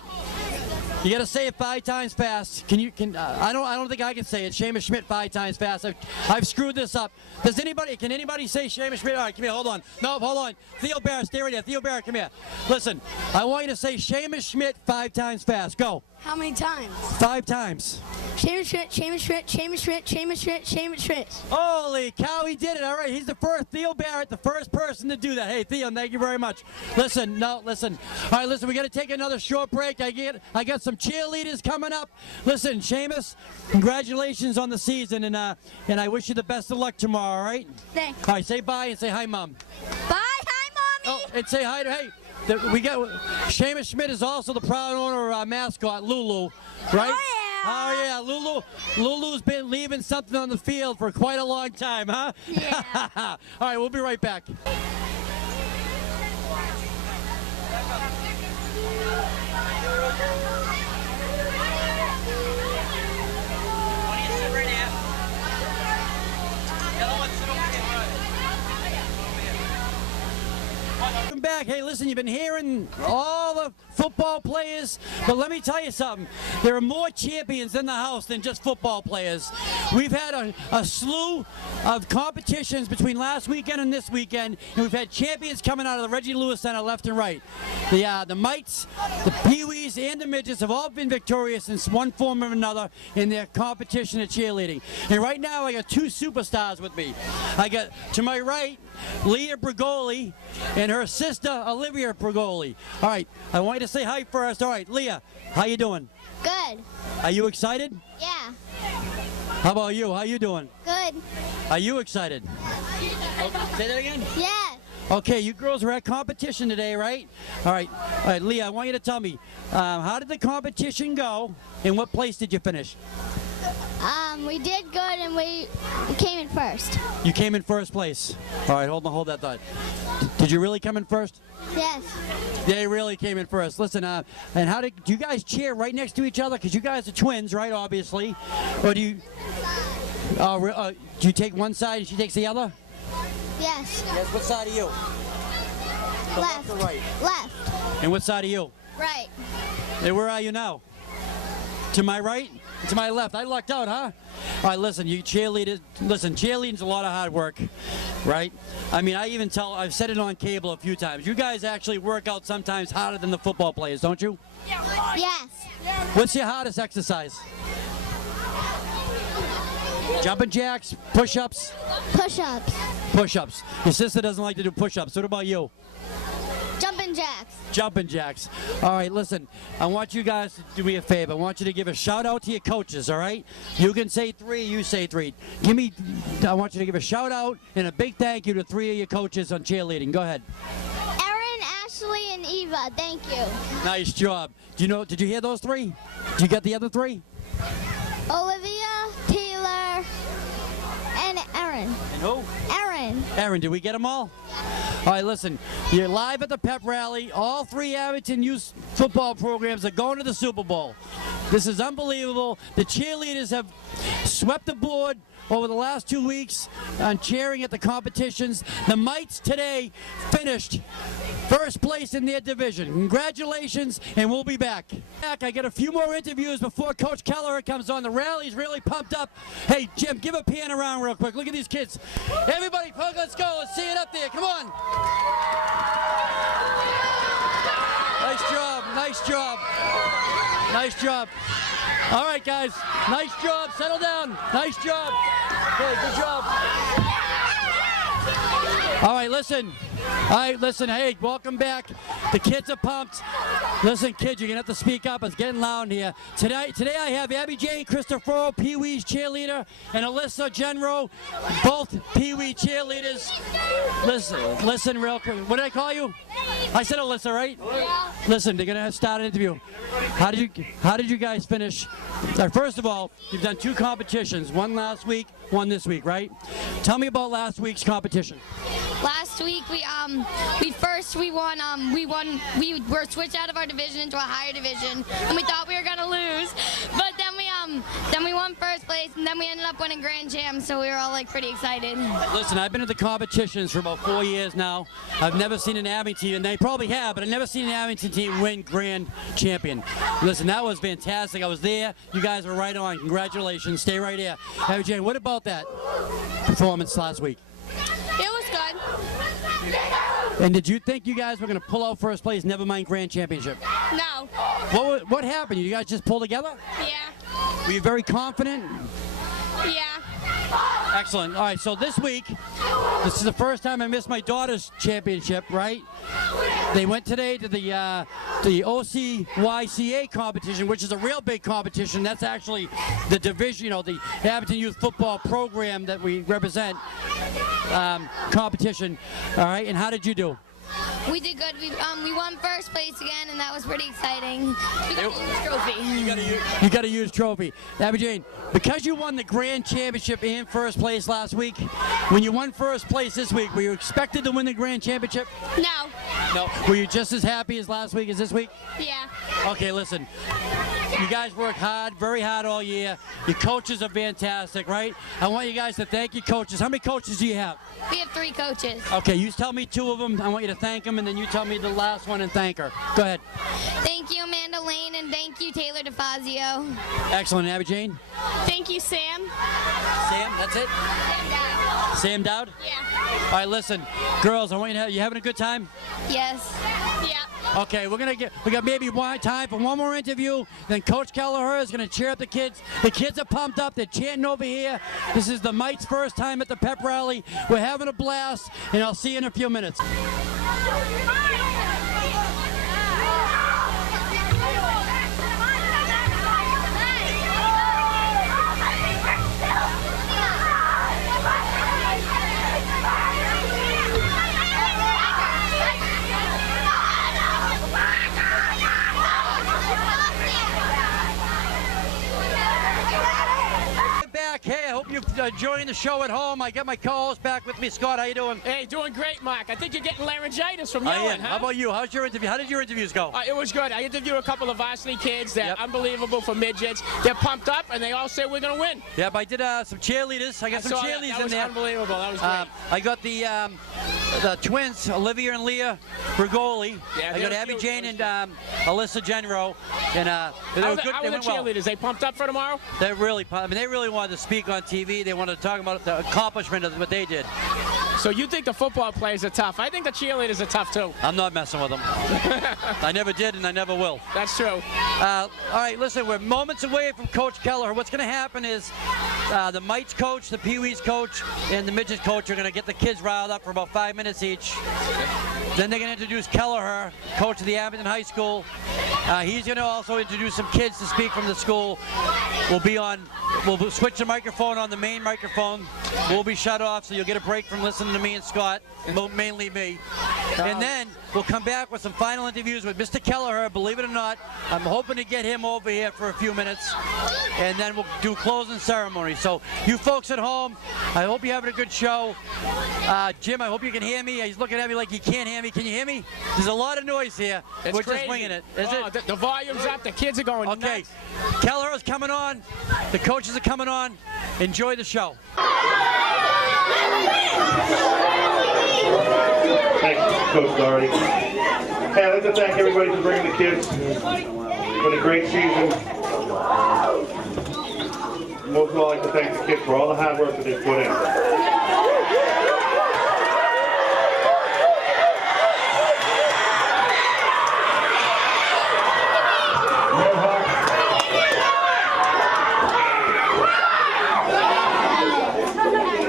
you got to say it 5 times fast. I don't think I can say it. Seamus Schmidt 5 times fast. I've screwed this up. Can anybody say Seamus Schmidt? All right, come here, hold on. No, hold on. Theo Barrett, stay right there. Theo Barrett, come here. Listen, I want you to say Seamus Schmidt 5 times fast. Go. How many times? 5 times. Seamus Schmidt. Holy cow, he did it. All right, he's the first, Theo Barrett, the first person to do that. Hey, Theo, thank you very much. Listen. All right, listen, we got to take another short break. I got some cheerleaders coming up. Listen, Seamus, congratulations on the season, and I wish you the best of luck tomorrow, all right? Thanks. All right, say bye and say hi, Mom. Bye, hi, Mommy. Oh, and say hi to, hey, Seamus Schmidt is also the proud owner of our mascot, Lulu, right? Oh, yeah, Lulu's been leaving something on the field for quite a long time, huh? Yeah. All right, we'll be right back. Welcome back. Hey, listen, you've been hearing all the football players, but let me tell you something. There are more champions in the house than just football players. We've had a slew of competitions between last weekend and this weekend, and we've had champions coming out of the Reggie Lewis Center left and right. The mites, the peewees, and the midgets have all been victorious in one form or another in their competition at cheerleading. And right now, I got 2 superstars with me. I got, to my right, Leah Brigoli and her sister Olivia Brigoli. All right, I want you to say hi first. All right, Leah, how you doing? Good. Are you excited? Yeah. How about you? How you doing? Good. Are you excited? Say that again? Yeah. Okay, you girls were at competition today, right? All right, Leah, I want you to tell me, how did the competition go, and what place did you finish? We did good and we came in first. You came in first place. All right, hold that thought. Did you really come in first? Yes. They really came in first. Listen, and do you guys cheer right next to each other? Because you guys are twins, right, obviously? Or do you take one side and she takes the other? Yes. Yes, what side are you? Left. Or right? Left. And what side are you? Right. And where are you now? To my right? To my left. I lucked out, huh? All right, listen, you cheerleaders. Listen, cheerleading's a lot of hard work, right? I mean, I've said it on cable a few times. You guys actually work out sometimes harder than the football players, don't you? Yes. What's your hardest exercise? Jumping jacks, push-ups? Push-ups. Push-ups. Your sister doesn't like to do push-ups. What about you? Jumping jacks. Jumping jacks. All right, listen, I want you guys to do me a favor. I want you to give a shout out to your coaches, all right? You can say 3, you say 3. I want you to give a shout out and a big thank you to 3 of your coaches on cheerleading. Go ahead. Erin, Ashley, and Eva. Thank you. Nice job. Did you hear those 3? Did you get the other 3? Olivia, Taylor, and Erin. And who? Erin. Erin, did we get them all? All right, listen, you're live at the pep rally. All 3 Abington youth football programs are going to the Super Bowl. This is unbelievable. The cheerleaders have swept the board over the last 2 weeks on cheering at the competitions. The mites today finished first place in their division. Congratulations, and we'll be back. I got a few more interviews before Coach Keller comes on. The rally's really pumped up. Hey, Jim, give a pan around real quick. Look at these kids. Everybody, let's go. Let's see it up there. Come on. Nice job. Nice job. Nice job. All right, guys. Nice job. Settle down. Nice job. Okay, good job. All right, listen. All right, listen. Hey, welcome back. The kids are pumped. Listen, kids, you're going to have to speak up. It's getting loud in here. Today I have Abby Jane Christopher, Pee Wee's cheerleader, and Alyssa Genro, both Pee Wee cheerleaders. Listen real quick. What did I call you? I said Alyssa, right? Yeah. Listen, they're going to start an interview. How did you guys finish? First of all, you've done 2 competitions, one last week, one this week, right? Tell me about last week's competition. Last week we were switched out of our division into a higher division, and we thought we were gonna lose, but then we won first place, and then we ended up winning Grand Champ, so we were all like pretty excited. Listen, I've been at the competitions for about 4 years now. I've never seen an Abington, and they probably have, but I've never seen an Abington team win Grand Champion. Listen, that was fantastic. I was there. You guys were right on. Congratulations. Stay right here. Abby Jane, what about that performance last week? It was good. And did you think you guys were going to pull out first place, never mind Grand Championship? No. What happened? You guys just pulled together? Yeah. Were you very confident? Yeah. Excellent. All right, so this week, this is the first time I missed my daughter's championship, right? They went today to the OCYCA competition, which is a real big competition. That's actually the division, the Abington Youth Football Program that we represent competition. All right, and how did you do? We did good. We won first place again, and that was pretty exciting. We got a huge trophy. You got a huge trophy. Abby Jane, because you won the grand championship and first place last week, when you won first place this week, were you expected to win the grand championship? No. No. Were you just as happy as last week as this week? Yeah. Okay, listen. You guys work hard, very hard all year. Your coaches are fantastic, right? I want you guys to thank your coaches. How many coaches do you have? We have 3 coaches. Okay, you tell me 2 of them. I want you to thank them, and then you tell me the last one and thank her. Go ahead. Thank you, Amanda Lane, and thank you, Taylor DeFazio. Excellent. Abby Jane? Thank you, Sam. Sam, that's it? Sam Dowd? Yeah. All right, listen. Girls, I want you having a good time? Yes. Yeah. Okay, we got maybe time for one more interview. Then Coach Kelleher is going to cheer up the kids. The kids are pumped up. They're chanting over here. This is the Mites' first time at the pep rally. We're having a blast, and I'll see you in a few minutes. Hey, I hope you're enjoying the show at home. I got my co-host back with me. Scott, how you doing? Hey, doing great, Mark. I think you're getting laryngitis from I yelling, am. huh? How about you? How's your interview? How did your interviews go? It was good. I interviewed a couple of varsity kids. They're Yep. unbelievable for midgets. They're pumped up, and they all say we're going to win. Yep, I did some cheerleaders. I got some saw that. cheerleaders That was in there. unbelievable. That was great. I got the twins, Olivia and Leah Rigoli. Yeah, I they got were Abby cute. Jane and Alyssa Genro. And they were good. How They were the went well. cheerleaders? They pumped up for tomorrow? They really wanted to speak on TV. They wanted to talk about the accomplishment of what they did. So you think the football players are tough? I think the cheerleaders are tough too. I'm not messing with them. I never did, and I never will. That's true. All right, listen, we're moments away from Coach Kelleher. What's going to happen is the Mites coach, the Pee Wees coach, and the Midgets coach are going to get the kids riled up for about 5 minutes each. Then they're going to introduce Kelleher, coach of the Abington High School. He's going to also introduce some kids to speak from the school. We'll switch the microphone on the main microphone. We'll be shut off, so you'll get a break from listening to me and Scott, mainly me. And then we'll come back with some final interviews with Mr. Kelleher. Believe it or not, I'm hoping to get him over here for a few minutes, and then we'll do closing ceremony. So you folks at home, I hope you're having a good show. Jim, I hope you can hear me. He's looking at me like he can't hear me. Can you hear me? There's a lot of noise here. It's We're crazy. just winging it. Is it? The volume's up. The kids are going Okay. nuts. Kelleher's coming on. The coaches are coming on. Enjoy the show. Thanks, Coach Doherty. Hey, I'd like to thank everybody for bringing the kids. It's been a great season. Most of all, I'd like to thank the kids for all the hard work that they've put in.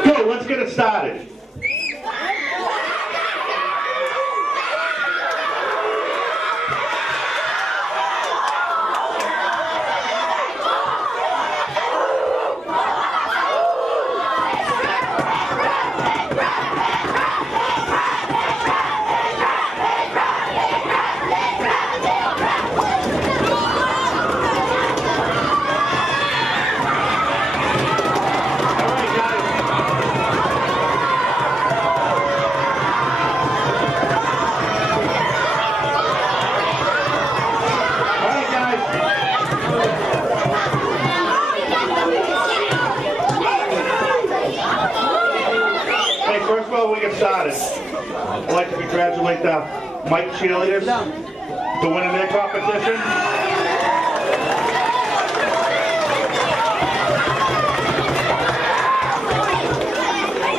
Go, let's get it started. Before we get started, I'd like to congratulate the Mite cheerleaders for winning their competition.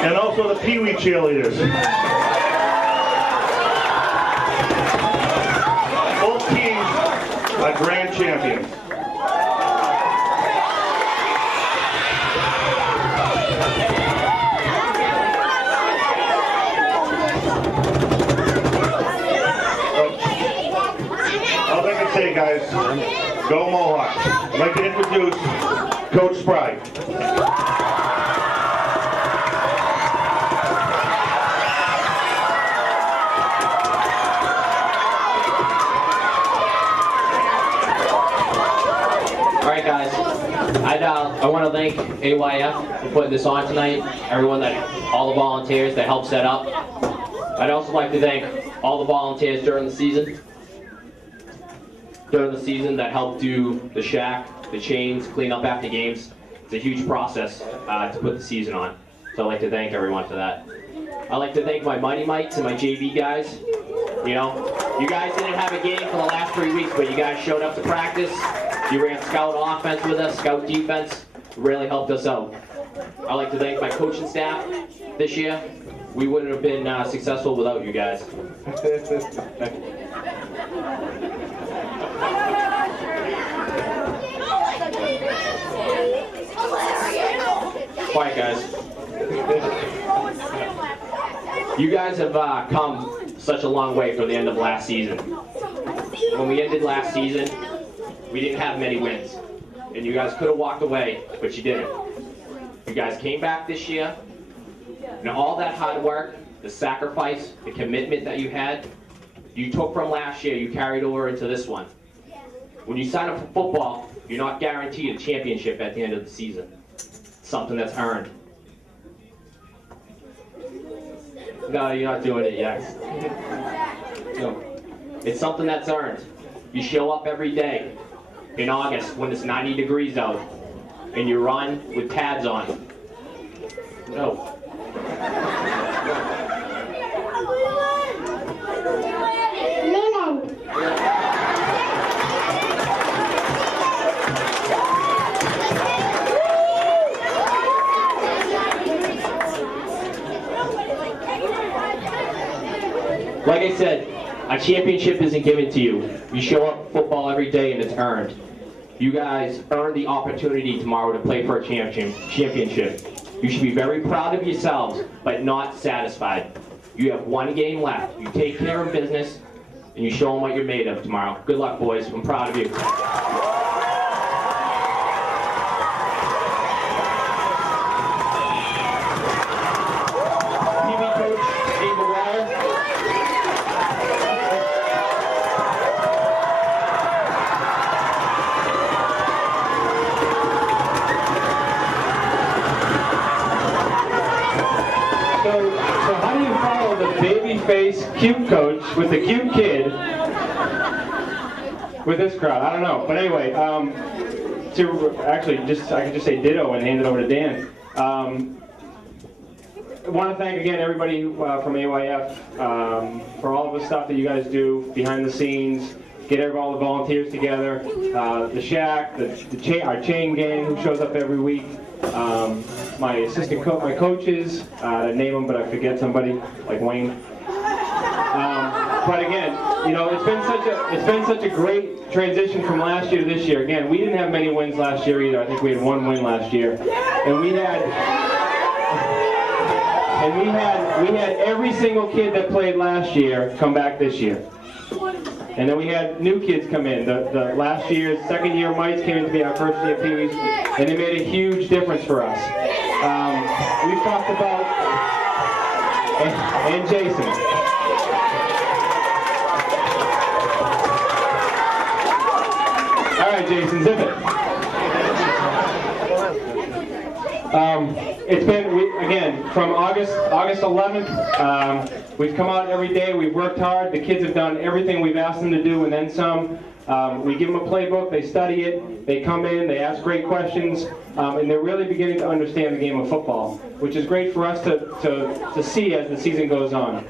And also the Pee Wee cheerleaders. Both teams a grand champion. All I can say, guys, go Mohawks. I'd like to introduce Coach Spry. All right, guys. I want to thank AYF for putting this on tonight. All the volunteers that helped set up. I'd also like to thank all the volunteers during the season. That helped do the shack, the chains, clean up after games. It's a huge process to put the season on. So I'd like to thank everyone for that. I'd like to thank my Mighty Mites and my JV guys. You know, you guys didn't have a game for the last 3 weeks, but you guys showed up to practice. You ran scout offense with us, scout defense. It really helped us out. I'd like to thank my coaching staff this year. We wouldn't have been successful without you guys. Quiet, guys. You guys have come such a long way from the end of last season. When we ended last season, we didn't have many wins. And you guys could have walked away, but you didn't. You guys came back this year, and all that hard work, the sacrifice, the commitment that you had, you took from last year, you carried over into this one. When you sign up for football, you're not guaranteed a championship at the end of the season. It's something that's earned. No, you're not doing it yet. No. It's something that's earned. You show up every day in August when it's 90 degrees out, and you run with pads on. No. Like I said, a championship isn't given to you. You show up for football every day and it's earned. You guys earned the opportunity tomorrow to play for a championship. You should be very proud of yourselves, but not satisfied. You have one game left. You take care of business, and you show them what you're made of tomorrow. Good luck, boys. I'm proud of you. TV coach, Steve McGuire. So how do you follow the baby-faced cute coach with the cute kid with this crowd? I don't know. But anyway, I can just say ditto and hand it over to Dan. I want to thank again everybody from AYF for all of the stuff that you guys do behind the scenes. Get all the volunteers together. The shack, our chain gang who shows up every week. My assistant my coaches, I name them, but I forget somebody like Wayne. But again, you know, it's been such a great transition from last year to this year. Again, we didn't have many wins last year either. I think we had one win last year, and we had every single kid that played last year come back this year. And then we had new kids come in. The last year's second year mites came in to be our first year Pee-wees, and they made a huge difference for us. We've talked about, and Jason. All right, Jason, zip it. It's been, again, from August 11th, we've come out every day, we've worked hard, the kids have done everything we've asked them to do and then some. We give them a playbook, they study it, they come in, they ask great questions, and they're really beginning to understand the game of football, which is great for us to see as the season goes on.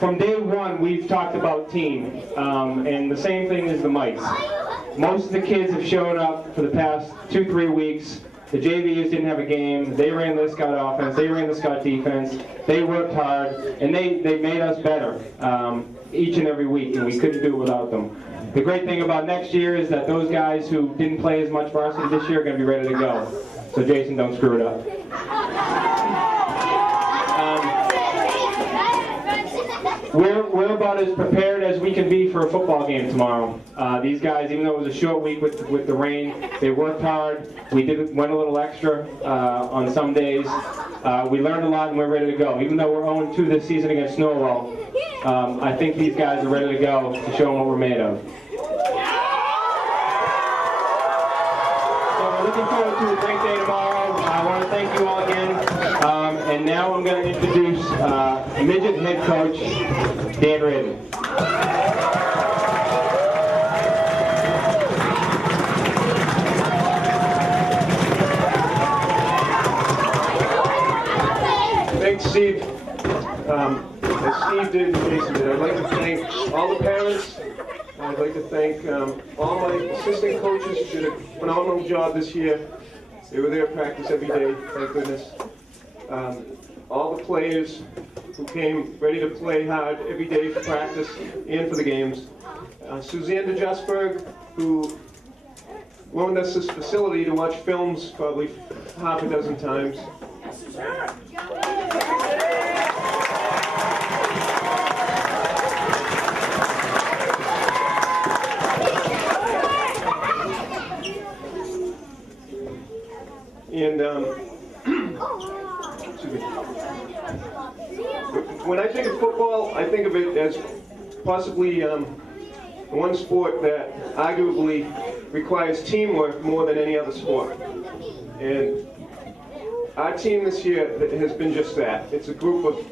From day one, we've talked about team, and the same thing as the mites. Most of the kids have shown up for the past 2-3 weeks. The JVs didn't have a game. They ran the scout offense. They ran the scout defense. They worked hard, and they made us better. each and every week, and we couldn't do it without them. The great thing about next year is that those guys who didn't play as much varsity this year are going to be ready to go. So Jason, don't screw it up. We're about as prepared as we can be for a football game tomorrow. These guys, even though it was a short week with the rain, they worked hard. We went a little extra on some days. We learned a lot and we're ready to go. Even though we're 0-2 this season against Norwell, I think these guys are ready to go to show them what we're made of. So we're looking forward to a great day tomorrow. I want to thank you all again. And now I'm going to introduce midget head coach Dan Ridden. Thanks, Steve. As Steve did and Jason did, I'd like to thank all the parents. I'd like to thank all my assistant coaches who did a phenomenal job this year. They were there at practice every day, thank goodness. All the players who came ready to play hard every day for practice and for the games. Suzanne DeJustburg, who loaned us this facility to watch films probably half a dozen times. And excuse me. When I think of football, I think of it as possibly one sport that arguably requires teamwork more than any other sport. And our team this year has been just that. It's a group of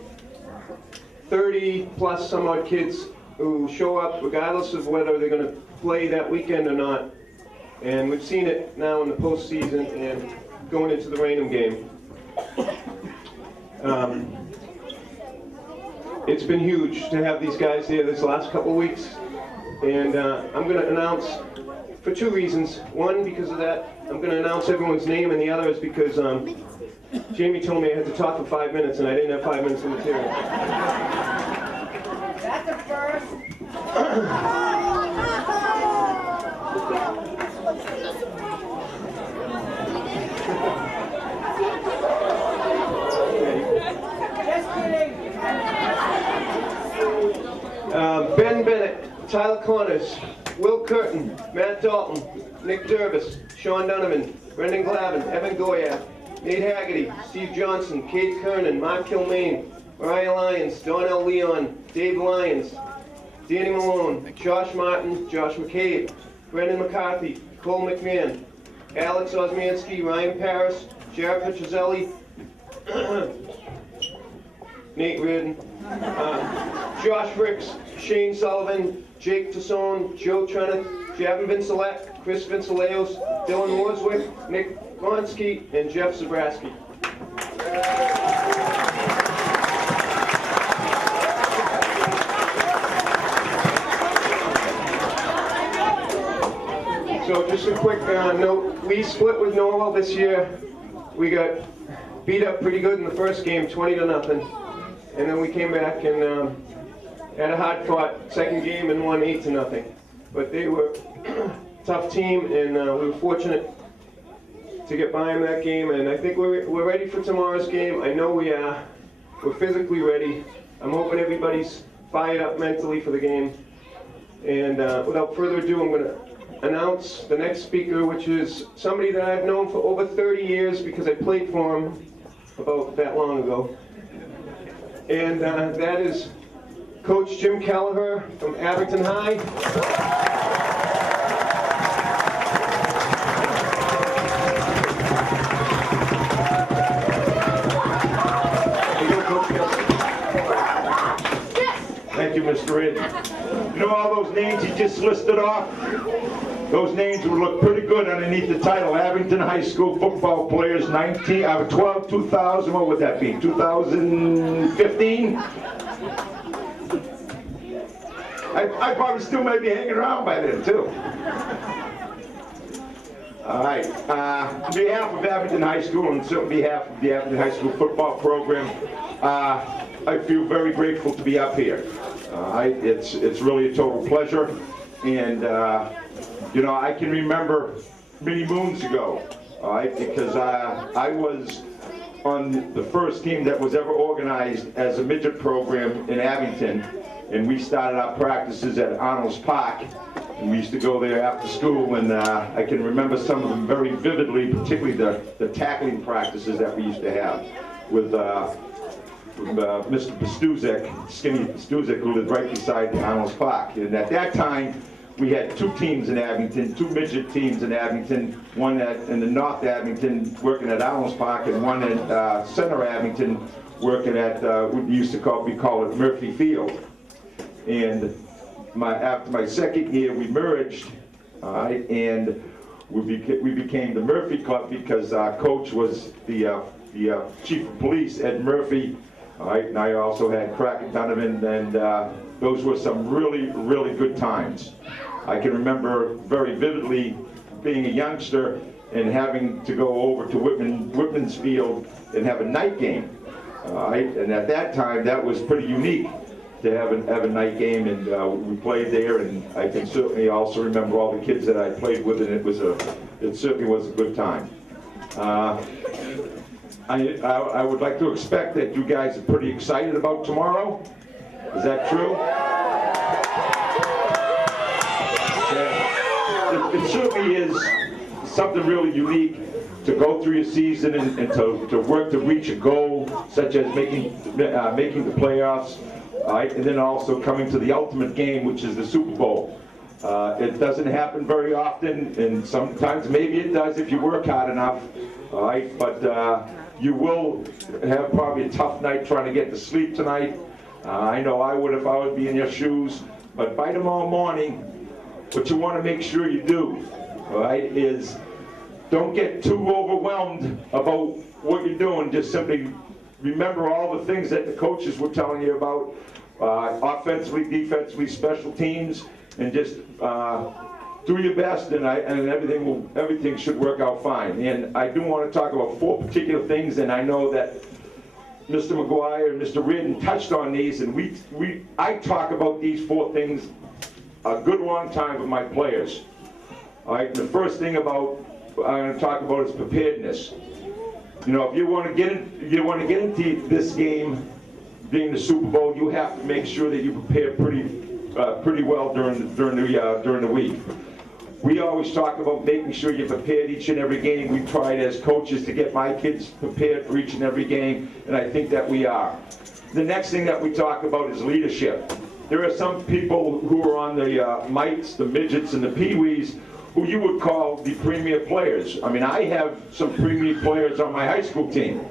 30 plus some odd kids who show up regardless of whether they're going to play that weekend or not. And we've seen it now in the postseason and going into the Raynham game. It's been huge to have these guys there this last couple of weeks. And I'm going to announce, for two reasons. One, because of that, I'm going to announce everyone's name, and the other is because Jamie told me I had to talk for 5 minutes, and I didn't have 5 minutes of material. That's a first. Just kidding. Ben Bennett, Tyler Connors, Will Curtin, Matt Dalton, Nick Dervis, Sean Donovan, Brendan Glavin, Evan Goya, Nate Haggerty, Steve Johnson, Kate Kernan, Mark Kilmaine, Mariah Lyons, Donnell Leon, Dave Lyons, Danny Malone, Josh Martin, Josh McCabe, Brendan McCarthy, Cole McMahon, Alex Osmansky, Ryan Paris, Jared Petrozelli, Nate Reardon, Josh Ricks, Shane Sullivan, Jake Tassone, Joe Trenick, Javin Vincelette, Chris Vinceleos, Dylan Worswick, Nick Gonski, and Jeff Zabrowski. So just a quick note, we split with Norwell this year. We got beat up pretty good in the first game, 20-0. And then we came back and had a hard-fought second game and won 8-0. But they were a tough team, and we were fortunate to get by in that game. And I think we're ready for tomorrow's game. I know we are. We're physically ready. I'm hoping everybody's fired up mentally for the game. And without further ado, I'm going to announce the next speaker, which is somebody that I've known for over 30 years because I played for him about that long ago. And that is Coach Jim Kelleher from Abington High. Thank you, Mr. Ridge. You know all those names you just listed off? Those names would look pretty good underneath the title, Abington High School football players, 12, 2000, what would that be, 2015? I probably still may be hanging around by then, too. All right, on behalf of Abington High School and on behalf of the Abington High School football program, I feel very grateful to be up here. It's really a total pleasure, and you know, I can remember many moons ago, all right, because I was on the first team that was ever organized as a midget program in Abington, and we started our practices at Arnold's Park, and we used to go there after school, and I can remember some of them very vividly, particularly the tackling practices that we used to have with Mr. Pastuzek, Skinny Pastuzek, who lived right beside Arnold's Park. And at that time, we had two teams in Abington, two midget teams in Abington, one in the North Abington working at Arnold's Park, and one in Center Abington working at what we call it Murphy Field. And after my second year, we merged, and we became the Murphy Club because our coach was the chief of police, Ed Murphy. All right, and I also had Cracken Donovan, and those were some really, really good times. I can remember very vividly being a youngster and having to go over to Whitman's Field and have a night game. All right, and at that time, that was pretty unique to have a night game, and we played there, and I can certainly also remember all the kids that I played with, and it certainly was a good time. I would like to expect that you guys are pretty excited about tomorrow. Is that true? It certainly is something really unique to go through your season and to work to reach a goal, such as making the playoffs, and then also coming to the ultimate game, which is the Super Bowl. It doesn't happen very often, and sometimes maybe it does if you work hard enough, all right, but you will have probably a tough night trying to get to sleep tonight. I know I would if I would be in your shoes, but by tomorrow morning, what you want to make sure you do, all right, is don't get too overwhelmed about what you're doing. Just simply remember all the things that the coaches were telling you about, offensively, defensively, special teams, and just do your best, and everything should work out fine. And I do want to talk about 4 particular things, and I know that Mr. McGuire and Mr. Reardon touched on these, and I talk about these 4 things a good long time with my players. All right, the first thing I'm going to talk about is preparedness. You know, if you want to get into this game, being the Super Bowl, you have to make sure that you prepare pretty well during the week. We always talk about making sure you're prepared each and every game. We tried as coaches to get my kids prepared for each and every game, and I think that we are. The next thing that we talk about is leadership. There are some people who are on the mites, the midgets, and the peewees who you would call the premier players. I mean, I have some premier players on my high school team,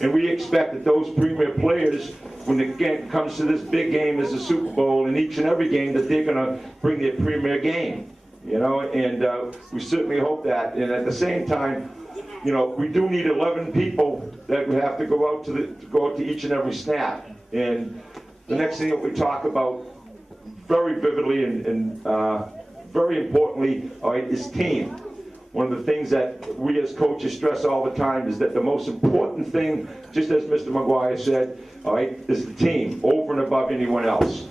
and we expect that those premier players, when it comes to this big game as the Super Bowl, in each and every game, that they're going to bring their premier game. You know, and we certainly hope that. And at the same time, you know, we do need 11 people that we have to go out to each and every snap. And the next thing that we talk about very vividly and very importantly, all right, is team. One of the things that we as coaches stress all the time is that the most important thing, just as Mr. McGuire said, all right, is the team over and above anyone else.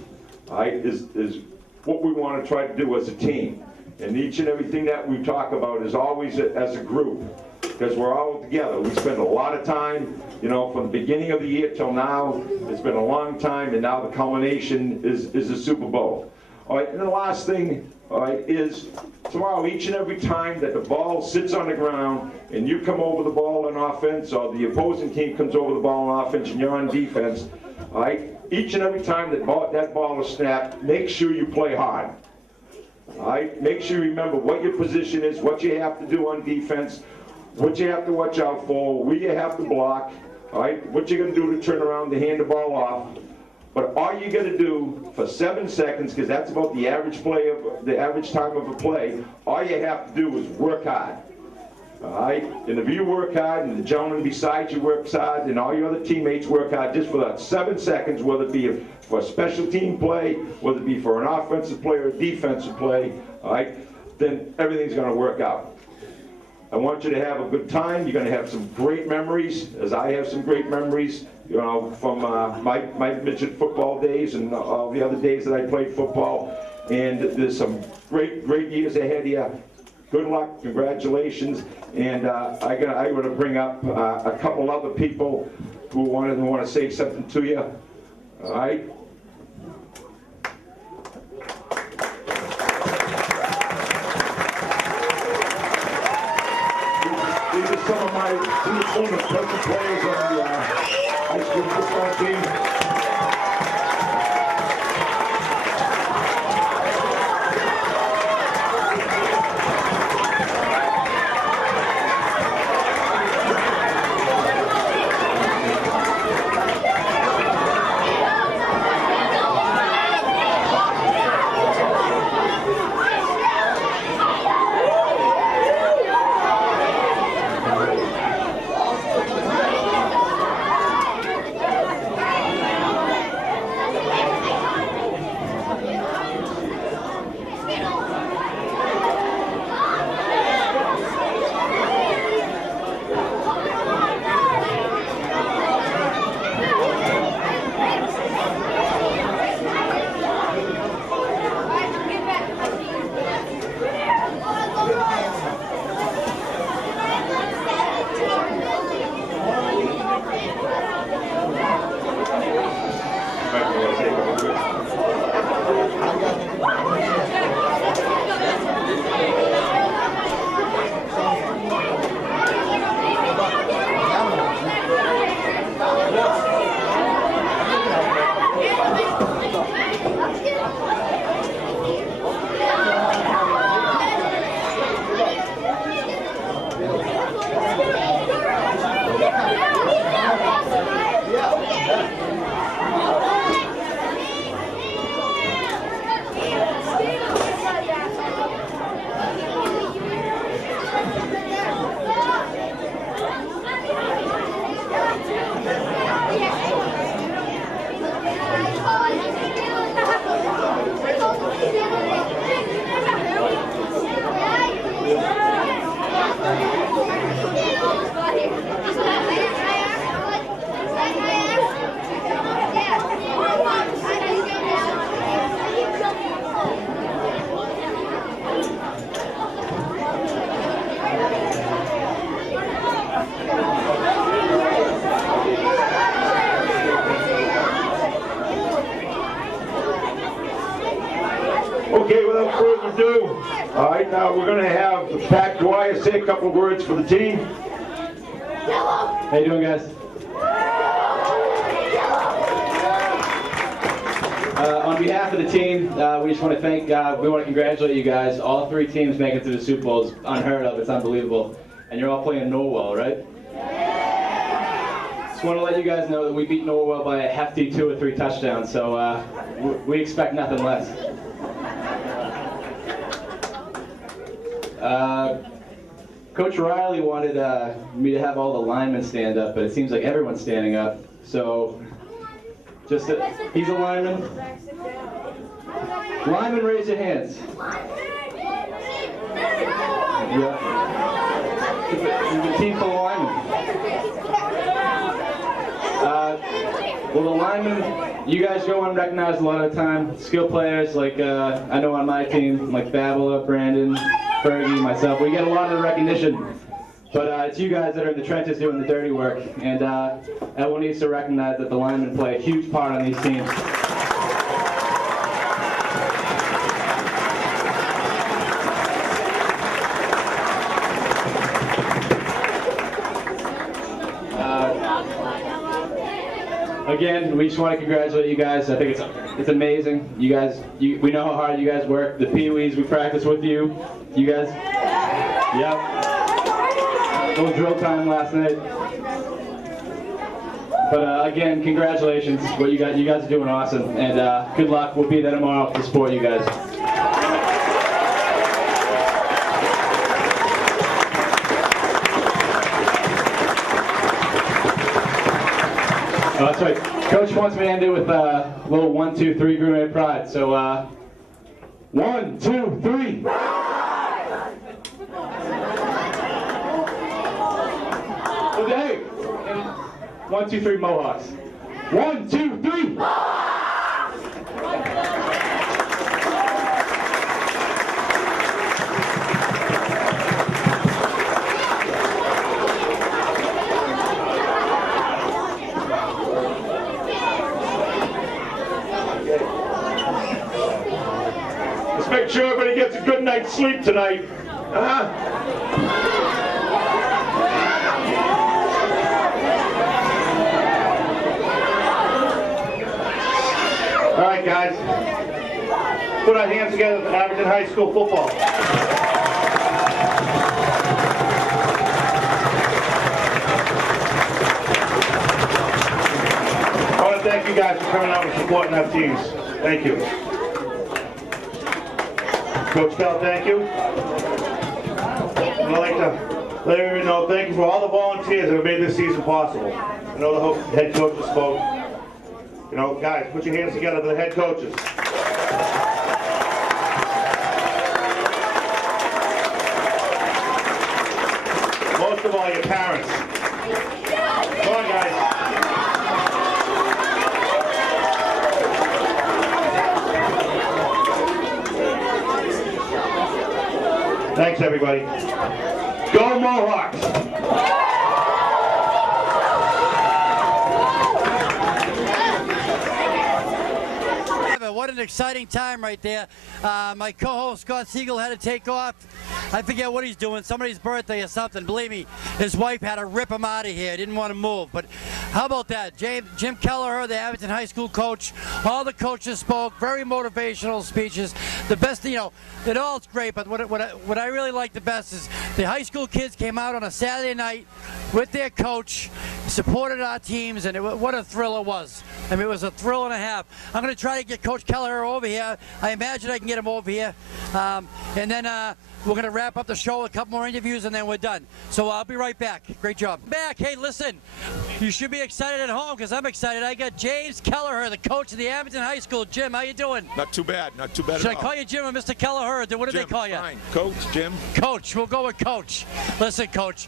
All right, is what we want to try to do as a team. And each and everything that we talk about is always as a group, because we're all together. We spend a lot of time, you know, from the beginning of the year till now. It's been a long time, and now the culmination is the Super Bowl. All right, and the last thing, all right, is tomorrow, each and every time that the ball sits on the ground and you come over the ball on offense, or the opposing team comes over the ball on offense and you're on defense, all right, each and every time that ball is snapped, make sure you play hard. All right, make sure you remember what your position is, what you have to do on defense, what you have to watch out for, where you have to block, all right, what you're going to do to turn around to hand the ball off. But all you got to do for 7 seconds, because that's about the average time of a play, all you have to do is work hard. All right? And if you work hard, and the gentleman beside you works hard, and all your other teammates work hard just for that 7 seconds, whether it be for a special team play, whether it be for an offensive play or a defensive play, all right, then everything's going to work out. I want you to have a good time. You're going to have some great memories, as I have some great memories. you know, from my midget football days and all the other days that I played football. And there's some great years ahead of you. Good luck, congratulations. And I want to bring up a couple other people who want to say something to you. All right. These are some of my former present players on the high school football team. Okay, without further ado, all right, now we're going to have Pat Dwyer say a couple of words for the team. How you doing, guys? On behalf of the team, we just want to thank, we want to congratulate you guys. All three teams making it to the Super Bowl is unheard of. It's unbelievable. And you're all playing Norwell, right? Just want to let you guys know that we beat Norwell by a hefty 2 or 3 touchdowns, so we expect nothing less. Coach Riley wanted me to have all the linemen stand up, but it seems like everyone's standing up. So, he's a lineman. Linemen, raise your hands. Yeah. It's a team full of linemen. Well, the linemen, you guys go unrecognized a lot of the time. Skill players, like I know on my team, like Babala, Brandon, Fergie, myself, we get a lot of the recognition. But it's you guys that are in the trenches doing the dirty work. And everyone needs to recognize that the linemen play a huge part on these teams. Again, we just want to congratulate you guys. I think it's amazing. You guys, we know how hard you guys work. The Pee-wees, we practice with you. You guys, yep. A little drill time last night. But again, congratulations. What you guys are doing awesome. And good luck. We'll be there tomorrow to support you guys. Oh, that's right. Coach wants me to end it with a little 1, 2, 3 Green Bay Pride. So 1, 2, 3. Okay. 1, 2, 3, Mohawks. 1, 2, 3. Let's make sure everybody gets a good night's sleep tonight. All right, guys. Put our hands together for Abington High School football. I want to thank you guys for coming out and supporting our teams. Thank you. Coach Cal, thank you. I'd like to let everyone know thank you for all the volunteers that have made this season possible. I know the head coaches spoke. You know, guys, put your hands together for the head coaches. Most of all, your parents. Come on, guys. Thanks, everybody. Go Mohawks! What an exciting time right there. My co-host Scott Siegel had to take off. I forget what he's doing, somebody's birthday or something. Believe me, his wife had to rip him out of here. Didn't want to move. But how about that? Jim Kelleher, the Abington High School coach, all the coaches spoke, very motivational speeches. The best, you know, it all's great, but what I really like the best is the high school kids came out on a Saturday night with their coach, supported our teams, and what a thrill it was. I mean, it was a thrill and a half. I'm going to try to get Coach Kelleher over here. I imagine I can get him over here. And then we're going to wrap up the show with a couple more interviews, and then we're done. So I'll be right back. Great job. Back. Hey, listen, you should be excited at home because I'm excited. I got James Kelleher, the coach of the Abington High School. Jim, how you doing? Not too bad. Not too bad Should at all. I call you Jim or Mr. Kelleher? What do they call you? Fine. Coach, Jim. Coach. We'll go with Coach. Listen, Coach.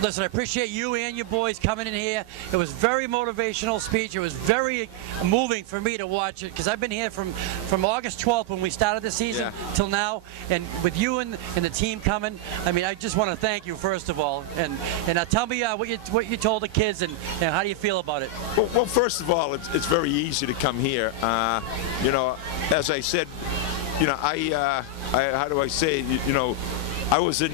Listen, I appreciate you and your boys coming in here. It was very motivational speech. It was very moving for me to watch it because I've been here from August 12th when we started the season till now, and with you and the team coming, I mean, I just want to thank you first of all, and tell me what you told the kids and how do you feel about it? Well, first of all, it's very easy to come here. You know, as I said, you know, I how do I say, you know, I was in,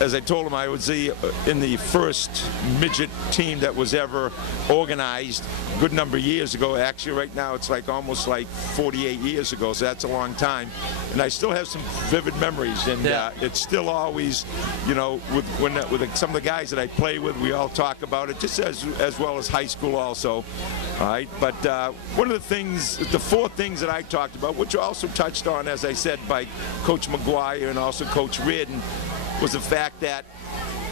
as I told him, I was in the first midget team that was ever organized a good number of years ago. Actually, right now, it's like almost like 48 years ago, so that's a long time. And I still have some vivid memories, and it's still always, you know, with some of the guys that I play with, we all talk about it, just as well as high school also. All right, but one of the things, the four things that I talked about, which are also touched on, as I said, by Coach McGuire and also Coach Reardon, was the fact that,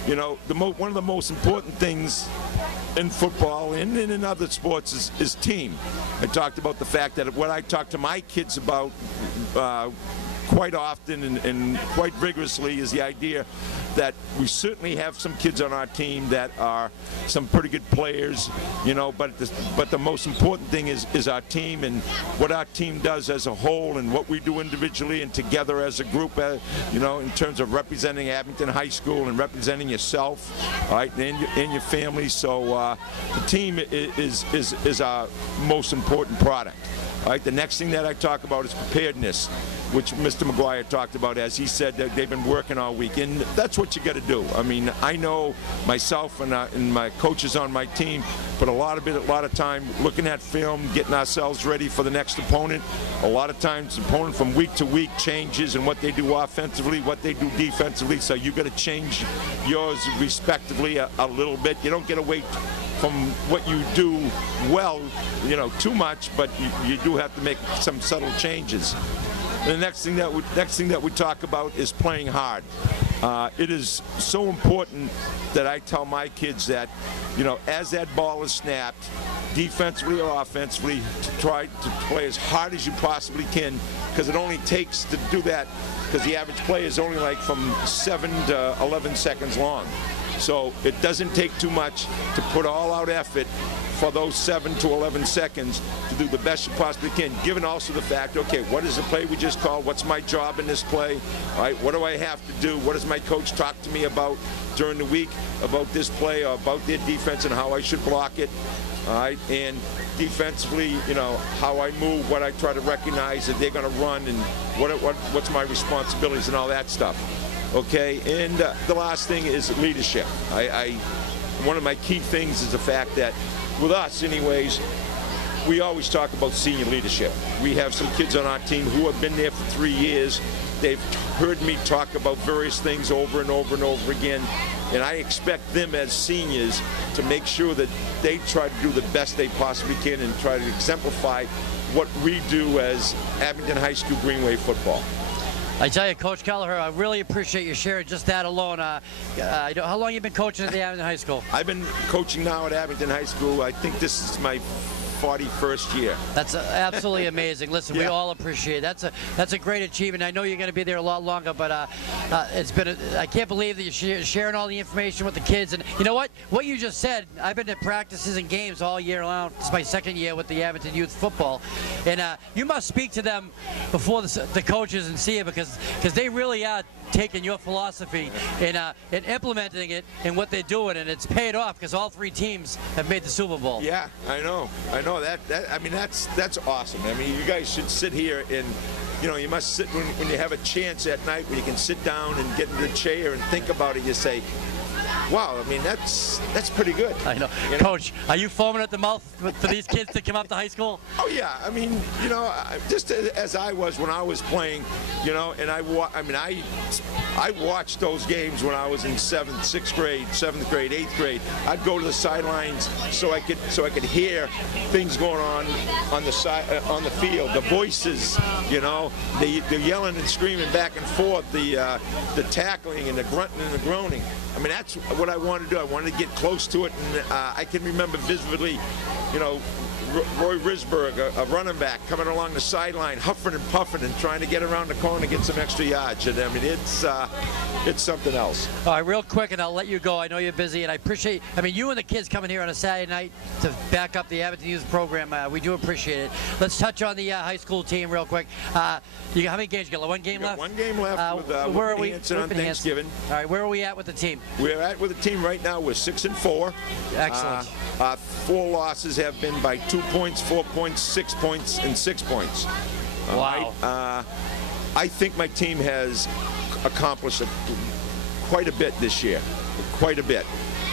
you know, one of the most important things in football and in other sports is team. I talked about the fact that what I talk to my kids about quite often and quite vigorously is the idea that we certainly have some kids on our team that are some pretty good players, you know, but the most important thing is our team and what our team does as a whole and what we do individually and together as a group, you know, in terms of representing Abington High School and representing yourself, all right, and your family. So the team is our most important product. All right, the next thing that I talk about is preparedness, which Mr. McGuire talked about, as he said that they've been working all week, and that's what you got to do. I mean, I know myself and my coaches on my team put a lot of time looking at film, getting ourselves ready for the next opponent. A lot of times, the opponent from week to week changes in what they do offensively, what they do defensively. So you got to change yours respectively a little bit. You don't get away from what you do well, you know, too much, but you do have to make some subtle changes. The next thing that we talk about is playing hard. It is so important that I tell my kids that, you know, as that ball is snapped, defensively or offensively, to try to play as hard as you possibly can, because it only takes to do that, because the average play is only like from 7 to 11 seconds long. So it doesn't take too much to put all-out effort for those 7 to 11 seconds to do the best you possibly can, given also the fact, okay, what is the play we just called? What's my job in this play? All right, what do I have to do? What does my coach talk to me about during the week about this play or about their defense and how I should block it? All right, and defensively, you know, how I move, what I try to recognize that they're going to run, and what's my responsibilities and all that stuff. Okay, and the last thing is leadership. One of my key things is the fact that with us, anyways, we always talk about senior leadership. We have some kids on our team who have been there for 3 years. They've heard me talk about various things over and over and over again, and I expect them as seniors to make sure that they try to do the best they possibly can and try to exemplify what we do as Abington High School Greenway football. I tell you, Coach Kelleher, I really appreciate you sharing just that alone. How long have you been coaching at the Abington High School? I've been coaching now at Abington High School. I think this is my 41st year. That's absolutely amazing. Listen, we all appreciate it. That's a great achievement. I know you're going to be there a lot longer, but it's been I can't believe that you're sharing all the information with the kids. And you know what? What you just said, I've been at practices and games all year long. It's my second year with the Abington Youth Football, and you must speak to them before the coaches and see it, because they really are taking your philosophy and implementing it in what they're doing, and it's paid off because all 3 teams have made the Super Bowl. Yeah, I know that. I mean, that's awesome. I mean, you guys should sit here and, you know, you must sit when you have a chance at night where you can sit down and get in the chair and think about it. You say, wow, I mean, that's pretty good. I know. You know? Coach, are you foaming at the mouth for these kids to come up to high school? Oh, yeah. I mean, you know, just as I was when I was playing, you know, and I watched those games when I was in 7th, 6th grade, 7th grade, 8th grade. I'd go to the sidelines so I could hear things going on the side, on the field, the voices, you know, the yelling and screaming back and forth, the tackling and the grunting and the groaning. I mean, that's what I wanted to do. I wanted to get close to it, and I can remember vividly, you know, Roy Risberg, a running back, coming along the sideline, huffing and puffing and trying to get around the corner and get some extra yards. And I mean, it's something else. All right, real quick, and I'll let you go. I know you're busy, and I appreciate, I mean, you and the kids coming here on a Saturday night to back up the Abington Youth program. We do appreciate it. Let's touch on the high school team real quick. How many games you got? One game left? One game left with where are we? Hanson on Thanksgiving. All right, where are we at with the team? We're at with the team right now. We're 6-4. Excellent. 4 losses have been by 2 points, 4 points, 6 points, and 6 points. Wow. Right? I think my team has accomplished quite a bit this year. Quite a bit.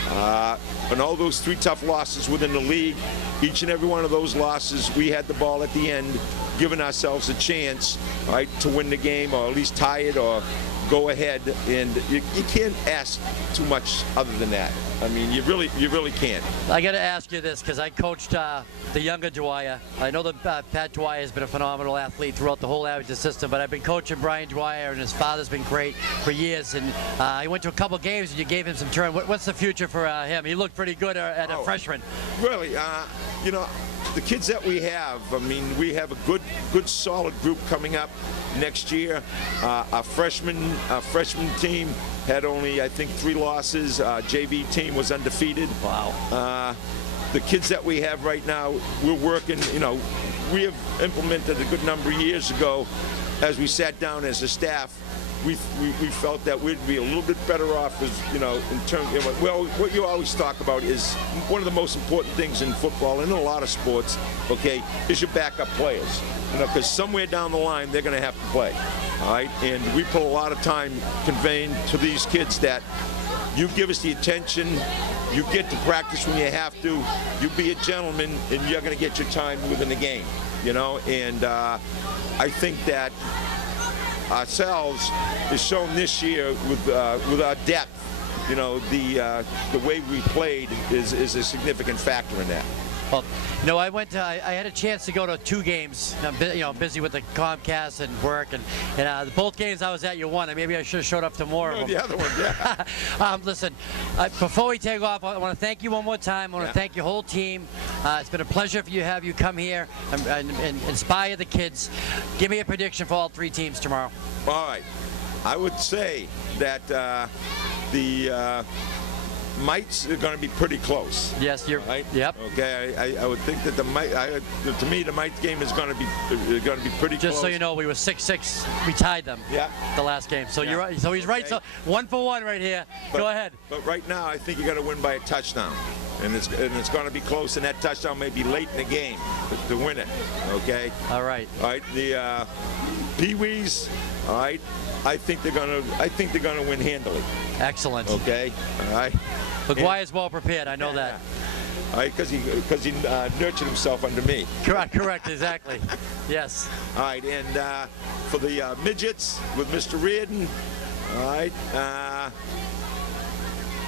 And all those 3 tough losses within the league, each and every one of those losses, we had the ball at the end, giving ourselves a chance, right, to win the game, or at least tie it or go ahead. And you can't ask too much other than that. I mean, you really can't. I got to ask you this, because I coached the younger Dwyer. I know that Pat Dwyer has been a phenomenal athlete throughout the whole Abington system, but I've been coaching Brian Dwyer, and his father's been great for years. And he went to a couple games, and you gave him some turn. What's the future for him? He looked pretty good at a freshman. Really, you know, the kids that we have, I mean, we have a good solid group coming up next year. Our freshman team had only, I think, 3 losses. JV team was undefeated. Wow. The kids that we have right now, we're working, you know, we have implemented a good number of years ago, as we sat down as a staff, we felt that we'd be a little bit better off, as you know, in terms of, well, what you always talk about is one of the most important things in football and in a lot of sports, okay, is your backup players. You know, because somewhere down the line they're going to have to play, all right? And we put a lot of time conveying to these kids that you give us the attention, you get to practice when you have to, you be a gentleman, and you're going to get your time within the game, you know. And I think that ourselves is shown this year with our depth. You know, the way we played is a significant factor in that. Well, you know, I had a chance to go to 2 games. I'm busy with the Comcast and work, and both games I was at, you won. And maybe I should have showed up to more of them. The other one, yeah. Listen, before we take off, I want to thank you one more time. I want to thank your whole team. It's been a pleasure for you to have you come here and inspire the kids. Give me a prediction for all 3 teams tomorrow. All right. I would say that Mites are going to be pretty close. Yes, you're right. Yep. Okay, I would think that to me, the Mites game is going to be pretty close. Just so you know, we were 6-6. We tied them. Yeah. The last game. So you're right. So he's right. Okay. So 1 for 1 right here. Go ahead. But right now, I think you got to win by a touchdown, and it's going to be close, and that touchdown may be late in the game to win it. Okay. All right. All right. The Pee-wees. All right. I think they're gonna win handily. Excellent. Okay. All right. McGuire's well prepared. I know that. All right, because he nurtured himself under me. Correct. Exactly. Yes. All right, and for the midgets with Mr. Reardon. All right.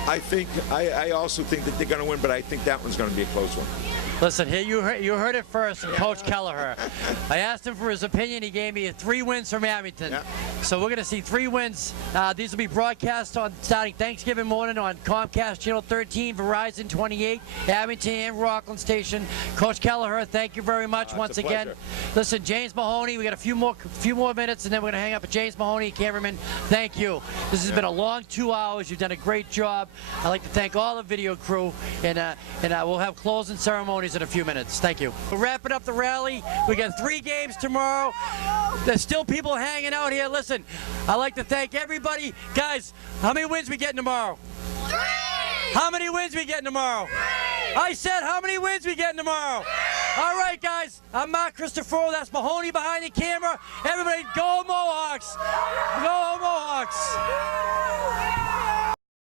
I also think that they're going to win, but I think that one's going to be a close one. Listen, here you heard it first from Coach Kelleher. I asked him for his opinion. He gave me 3 wins from Abington. Yeah. So we're going to see 3 wins. These will be broadcast on starting Thanksgiving morning on Comcast Channel 13, Verizon 28, Abington and Rockland Station. Coach Kelleher, thank you very much once again. Listen, James Mahoney, we got a few more minutes, and then we're going to hang up with James Mahoney, cameraman. Thank you. This has been a long 2 hours. You've done a great job. I'd like to thank all the video crew, and we'll have closing ceremonies in a few minutes. Thank you. We're wrapping up the rally. We got 3 games tomorrow. There's still people hanging out here. Listen, I'd like to thank everybody. Guys, how many wins we getting tomorrow? 3! How many wins we getting tomorrow? 3! I said, how many wins we getting tomorrow? 3! All right, guys. I'm Mark Christopher. That's Mahoney behind the camera. Everybody, go Mohawks! Go Mohawks!